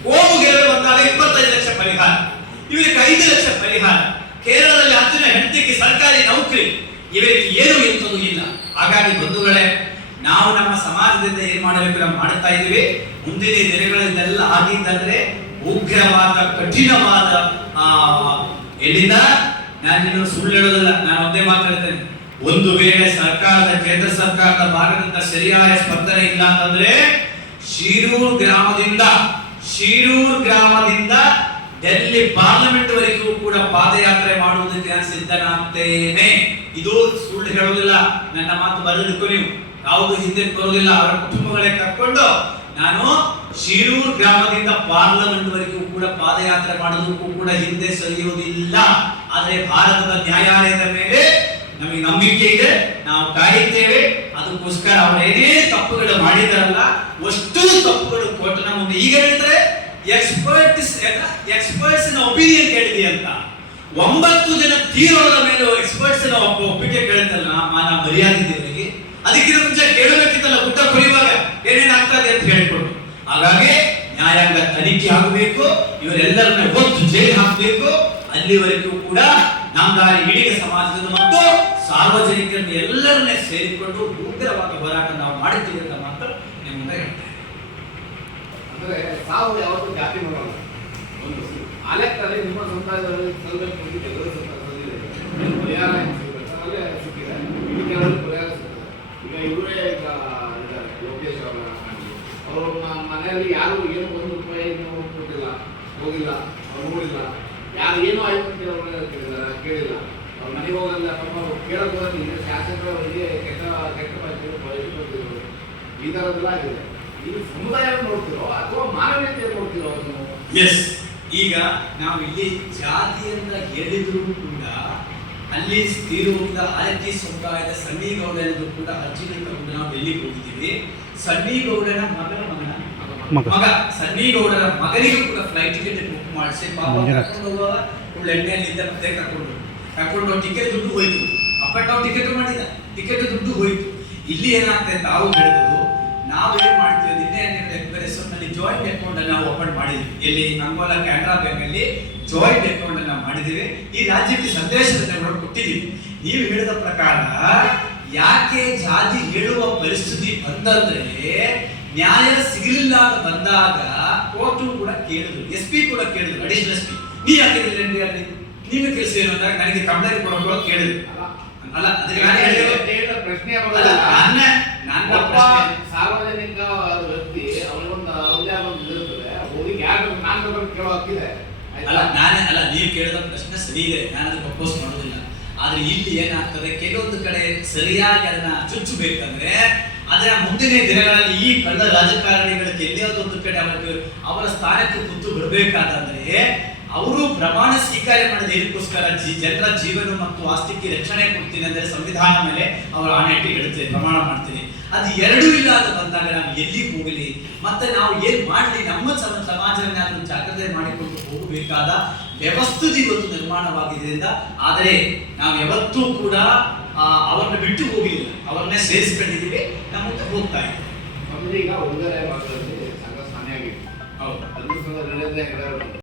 ಕೋಮು ಗೆಲುವು ಬಂದಾಗ 25 ಲಕ್ಷ ಪರಿಹಾರ, ಇವರಿಗೆ 5 ಲಕ್ಷ ಪರಿಹಾರ. ಕೇರಳದಲ್ಲಿ 10ನೇ ಹೆಂಡತಿಗೆ ಸರ್ಕಾರಿ ನೌಕರಿ, ಇವರಿಗೆ ಏನು ಎಂತದ್ದು ಇಲ್ಲ. ಹಾಗಾಗಿ ಬಂಧುಗಳೇ, ನಾವು ನಮ್ಮ ಸಮಾಜದಿಂದ ಏನ್ ಮಾಡಬೇಕು ನಾವು ಮಾಡ್ತಾ ಇದ್ದೀವಿ. ಮುಂದಿನ ದಿನಗಳಲ್ಲೆಲ್ಲ ಆಗಿದ್ದಂದ್ರೆ ಉಗ್ರವಾದ ಕಠಿಣವಾದ ಎಲ್ಲಿಂದ ನಾನು ಸುಳ್ಳು ಹೇಳೋದಿಲ್ಲ, ನಾನು ಒಂದೇ ಮಾತಾಡ್ತೇನೆ. ಒಂದು ವೇಳೆ ಕೇಂದ್ರ ಸರ್ಕಾರದ ಭಾಗದಿಂದ ಸರಿಯಾದ ಸ್ಪಂದನೆ ಇಲ್ಲ ಅಂತಂದ್ರೆ ಶಿರೂರ್ ಗ್ರಾಮದಿಂದ ಡೆಲ್ಲಿ ಪಾರ್ಲಿಮೆಂಟ್ ವರೆಗೂ ಕೂಡ ಪಾದಯಾತ್ರೆ ಮಾಡುವುದಕ್ಕೆ ನಾನು ಸಿದ್ಧನಾಗ್ತೇನೆ. ಇದು ಸುಳ್ಳು ಹೇಳೋದಿಲ್ಲ, ನನ್ನ ಮಾತು ಬರೆದಕ್ಕೂ ನೀವು ಯಾವುದು ಹಿಂದೆ ಬರೋದಿಲ್ಲ. ಅವರ ಕುಟುಂಬಗಳೇ ಕರ್ಕೊಂಡು ನಾನು ಶಿರೂರ್ ಗ್ರಾಮದಿಂದ ಪಾರ್ಲಿಮೆಂಟ್ ವರೆಗೂ ಕೂಡ ಪಾದಯಾತ್ರೆ ಮಾಡೋದಕ್ಕೂ ಕೂಡ ಹಿಂದೆ ಸರಿಯುವುದಿಲ್ಲ. ಆದರೆ ಭಾರತದ ನ್ಯಾಯಾಲಯದ ಮೇಲೆ ನಮಗೆ ನಂಬಿಕೆ ಇದೆ, ನಾವು ಕಾಯುತ್ತೇವೆ. ಅದಕ್ಕೋಸ್ಕರ ಅವರು ಏನೇ ತಪ್ಪುಗಳು ಮಾಡಿದಾರಲ್ಲ, ಅಷ್ಟು ತಪ್ಪುಗಳು ಕೋರ್ಟ್ನ ಮುಂದೆ ಈಗ ಹೇಳ್ತಾರೆ. ಎಕ್ಸ್ಪರ್ಟ್ಸ್ ಒಪಿನಿಯನ್ ಕೇಳಿದೆ ಅಂತ 9 ಜನ ತೀರೋದ ಮೇಲೆ ಎಕ್ಸ್ಪರ್ಟ್ಸ್ ಒಪ್ಪಿಗೆ ಕೇಳಿದ್ದಲ್ಲ, ನಾ ಮರ್ಯಾದಿದ್ದೇವೆ. ಅದಕ್ಕಿಂತ ಮುಂಚೆ ಕೇಳಬೇಕಿತ್ತಲ್ಲ, ಗುಡ್ಡ ಕೊಯ್ಯುವಾಗ ಏನೇನಾಗ್ತದೆ ಅಂತ ಹೇಳಿಕೊಂಡು. ಹಾಗಾಗಿ ನ್ಯಾಯಾಂಗ ತನಿಖೆ ಆಗಬೇಕು, ಇವರೆಲ್ಲರನ್ನ ಒತ್ತು ಜೈಲು ಹಾಕಬೇಕು. ಅಲ್ಲಿವರೆಗೂ ಕೂಡ ನಾಮದಾರಿ ಇಡೀ ಸಮಾಜದ ಮತ್ತು ಸಾರ್ವಜನಿಕರನ್ನ ಎಲ್ಲರನ್ನೇ ಸೇರಿಕೊಂಡು ಉಗ್ರವಾದ ಹೋರಾಟ ನಾವು ಮಾಡುತ್ತೀವಿ ಅಂತ ಮಾತ್ರ ನಿಮ್ಮ ಮುಂದೆ ಹೇಳ್ತೇನೆ. ಅಂದ್ರೆ ಸಾವು ಯಾವತ್ತೂ ಜಾತಿ ಮಾಡೋಲ್ಲ. ಒಂದು ಆ ಲೆಕ್ಕದಲ್ಲಿ ನಿಮ್ಮ ಸಂಪ್ರದಾಯದಲ್ಲಿ ಪರಿಹಾರ ಅಲ್ಲೇ ಸಿಕ್ಕಿದೆ, ಕೆಲವರು ಪರಿಹಾರ ಸಿಗ್ತದೆ. ಈಗ ಇವರೇ ಇದ್ದಾರೆ, ಲೋಕೇಶ್ ಅವರು ಮನೆಯಲ್ಲಿ ಯಾರು ಏನು 1 ರೂಪಾಯಿ ಕೊಟ್ಟಿಲ್ಲ, ಹೋಗಿಲ್ಲ, ಅವ್ರು ನೋಡಿಲ್ಲ. ಈ ಥರದ್ದೆಲ್ಲ ಆಗಿದೆ. ಇದು ಸಮುದಾಯ ನೋಡ್ತಿರೋ ಅಥವಾ ಮಾನವೀಯತೆಯನ್ನು ನೋಡ್ತಿರೋ ಅದನ್ನು? ಎಸ್, ಈಗ ನಾವು ಇಲ್ಲಿ ಜಾತಿಯನ್ನ ಹೇಳಿದ್ರು ಕೂಡ ಅಲ್ಲಿ ತೀರೋಗಿದ ಆರತಿ ಸಮುದಾಯದ ಸನ್ನಿಗೌಡನಿಗೂ ಕೂಡ ಅರ್ಜಿಗಳು ತಗೊಂಡು ನಾವು ಡೆಲ್ಲಿಗೆ ಹೋಗಿದ್ದೀವಿ. ಸನ್ನಿಗೌಡನ ಮಗನ ಮಗ ಸನ್ನಿಗೌಡರ ಮಗನಿಗೂ ಕೂಡ ಫ್ಲೈಟ್ ಟಿಕೆಟ್ ಬುಕ್ ಮಾಡಿಸಿ ಪಾಪ ಕರ್ಕೊಂಡು ಹೋಗುವಾಗ ಎಣ್ಣೆಯಲ್ಲಿದ್ದ ಮತ್ತೆ ಕರ್ಕೊಂಡು ಟಿಕೆಟ್ ದುಡ್ಡು ಹೋಯ್ತು. ಅಪ್ ಅಂಡ್ ಡೌನ್ ಟಿಕೆಟ್ ಮಾಡಿದ, ಟಿಕೆಟ್ ದುಡ್ಡು ಹೋಯ್ತು. ಇಲ್ಲಿ ಏನಾಗ್ತದೆ ತಾವು ಹೇಳಿದ್ರು, ನಾವು ಏನ್ ಮಾಡ್ತೀವಿ, ನಿನ್ನೆ ಹೆಸರಿನಲ್ಲಿ ಜಾಯಿಂಟ್ ಅಕೌಂಟ್ ಅನ್ನು ನಾವು ಓಪನ್ ಮಾಡಿದ್ವಿ. ಎಲ್ಲಿ ಅಂಗೋಲಾ ಕೆನರಾ ಬ್ಯಾಂಕ್ ಅಲ್ಲಿ ಜಾಯಿಂಟ್ ಅಕೌಂಟ್ ಅನ್ನು ಮಾಡಿದ್ದೀವಿ. ಈ ರಾಜ್ಯಕ್ಕೆ ಸಂದೇಶವನ್ನು ಕೊಟ್ಟಿದ್ದೀವಿ. ನೀವು ಹೇಳಿದ ಪ್ರಕಾರ ಯಾಕೆ ಜಾತಿ ಹೇಳುವ ಪರಿಸ್ಥಿತಿ ಬಂದಂದ್ರೆ ನ್ಯಾಯ ಸಿಗಲಿಲ್ಲ ಅಂತ ಬಂದಾಗ ಕೋರ್ಟು ಕೂಡ ಕೇಳಿದ್ರು, ಎಸ್ ಪಿ ಕೂಡ ಕೇಳಿದ್ರು, ಅಡಿಷನಲ್ ಎಸ್ ಪಿ, ನೀ ಯಾಕೆ ಅಲ್ಲಿ ನೀವೇ ಕೆಲಸ ಏನು ಅಂದಾಗ ನನಗೆ ಕಂಪ್ಲೇಂಟ್ ಕೊಡೋಕೆ ಕೇಳಿದ್ರು. ಅಲ್ಲ, ಅದಕ್ಕೆ ನಾನು ಹೇಳಿದೆ ಪ್ರಶ್ನೆ ನನ್ನ ಸಾರ್ವಜನಿಕ ವ್ಯಕ್ತಿ ಅವನಿಗೊಂದು ಇರ್ತದೆ, ಅವ್ರಿಗೆ ಯಾರು ನಾನು ಕೇಳೋ ಹಕ್ಕಿದೆ. ಅಲ್ಲ ನೀವು ಕೇಳಿದ ಪ್ರಶ್ನೆ ಸರಿ ಇದೆ, ನಾನು ಅದಕ್ಕೆ ಅಪೋಸ್ ಮಾಡೋದಿಲ್ಲ. ಆದ್ರೆ ಇಲ್ಲಿ ಏನಾಗ್ತದೆ, ಕೆಲವೊಂದು ಕಡೆ ಸರಿಯಾಗಿ ಅದನ್ನ ಚುಚ್ಚಬೇಕಂದ್ರೆ ಅದರ ಮುಂದಿನ ದಿನಗಳಲ್ಲಿ ಈ ಕಳ್ಳ ರಾಜಕಾರಣಿಗಳಿಗೆ ಎಲ್ಲೊಂದು ಕಡೆ ಅವರ ಸ್ಥಾನಕ್ಕೆ ಕೂತು ಬಿಡಬೇಕಾದ್ರೆ ಅವರು ಪ್ರಮಾಣ ಸ್ವೀಕಾರ ಮಾಡಿದ ಇದಕ್ಕೋಸ್ಕರ ಜನರ ಜೀವನ ಮತ್ತು ಆಸ್ತಿಗೆ ರಕ್ಷಣೆ ಕೊಡ್ತೀನಿ ಅಂದ್ರೆ ಸಂವಿಧಾನ ಮೇಲೆ ಅವರ ಆಣೆಟ್ಟಿ ಇಡುತ್ತೆ, ಪ್ರಮಾಣ ಮಾಡ್ತೀನಿ. ಅದು ಎರಡೂ ಇಲ್ಲ ಅಂತ ಬಂದಾಗ ನಾವು ಎಲ್ಲಿಗೆ ಹೋಗಲಿ, ಮತ್ತೆ ನಾವು ಏನ್ ಮಾಡಲಿ, ನಮ್ಮ ಸಮಾಜವನ್ನ ಜಾಗ್ರತೆ ಮಾಡಿಕೊಂಡು ಹೋಗಬೇಕಾದ ವ್ಯವಸ್ಥಿತಿ ಇವತ್ತು ನಿರ್ಮಾಣವಾಗಿದ್ದರಿಂದ. ಆದರೆ ನಾವು ಯಾವತ್ತೂ ಕೂಡ ಅವರನ್ನ ಬಿಟ್ಟು ಹೋಗಲಿಲ್ಲ, ಅವರನ್ನೇ ಸೇರಿಸ್ಕೊಂಡಿದ್ದೀವಿ, ನಮ್ಮ ಮುಂದೆ ಹೋಗ್ತಾ ಇದ್ದೀವಿ. ಈಗ ಉಳಿದರೆ ಭಾಗದಲ್ಲಿ ಸಂಘ ಸ್ಥಾನ ಆಗಿತ್ತು. ಹೌದು, ಅದು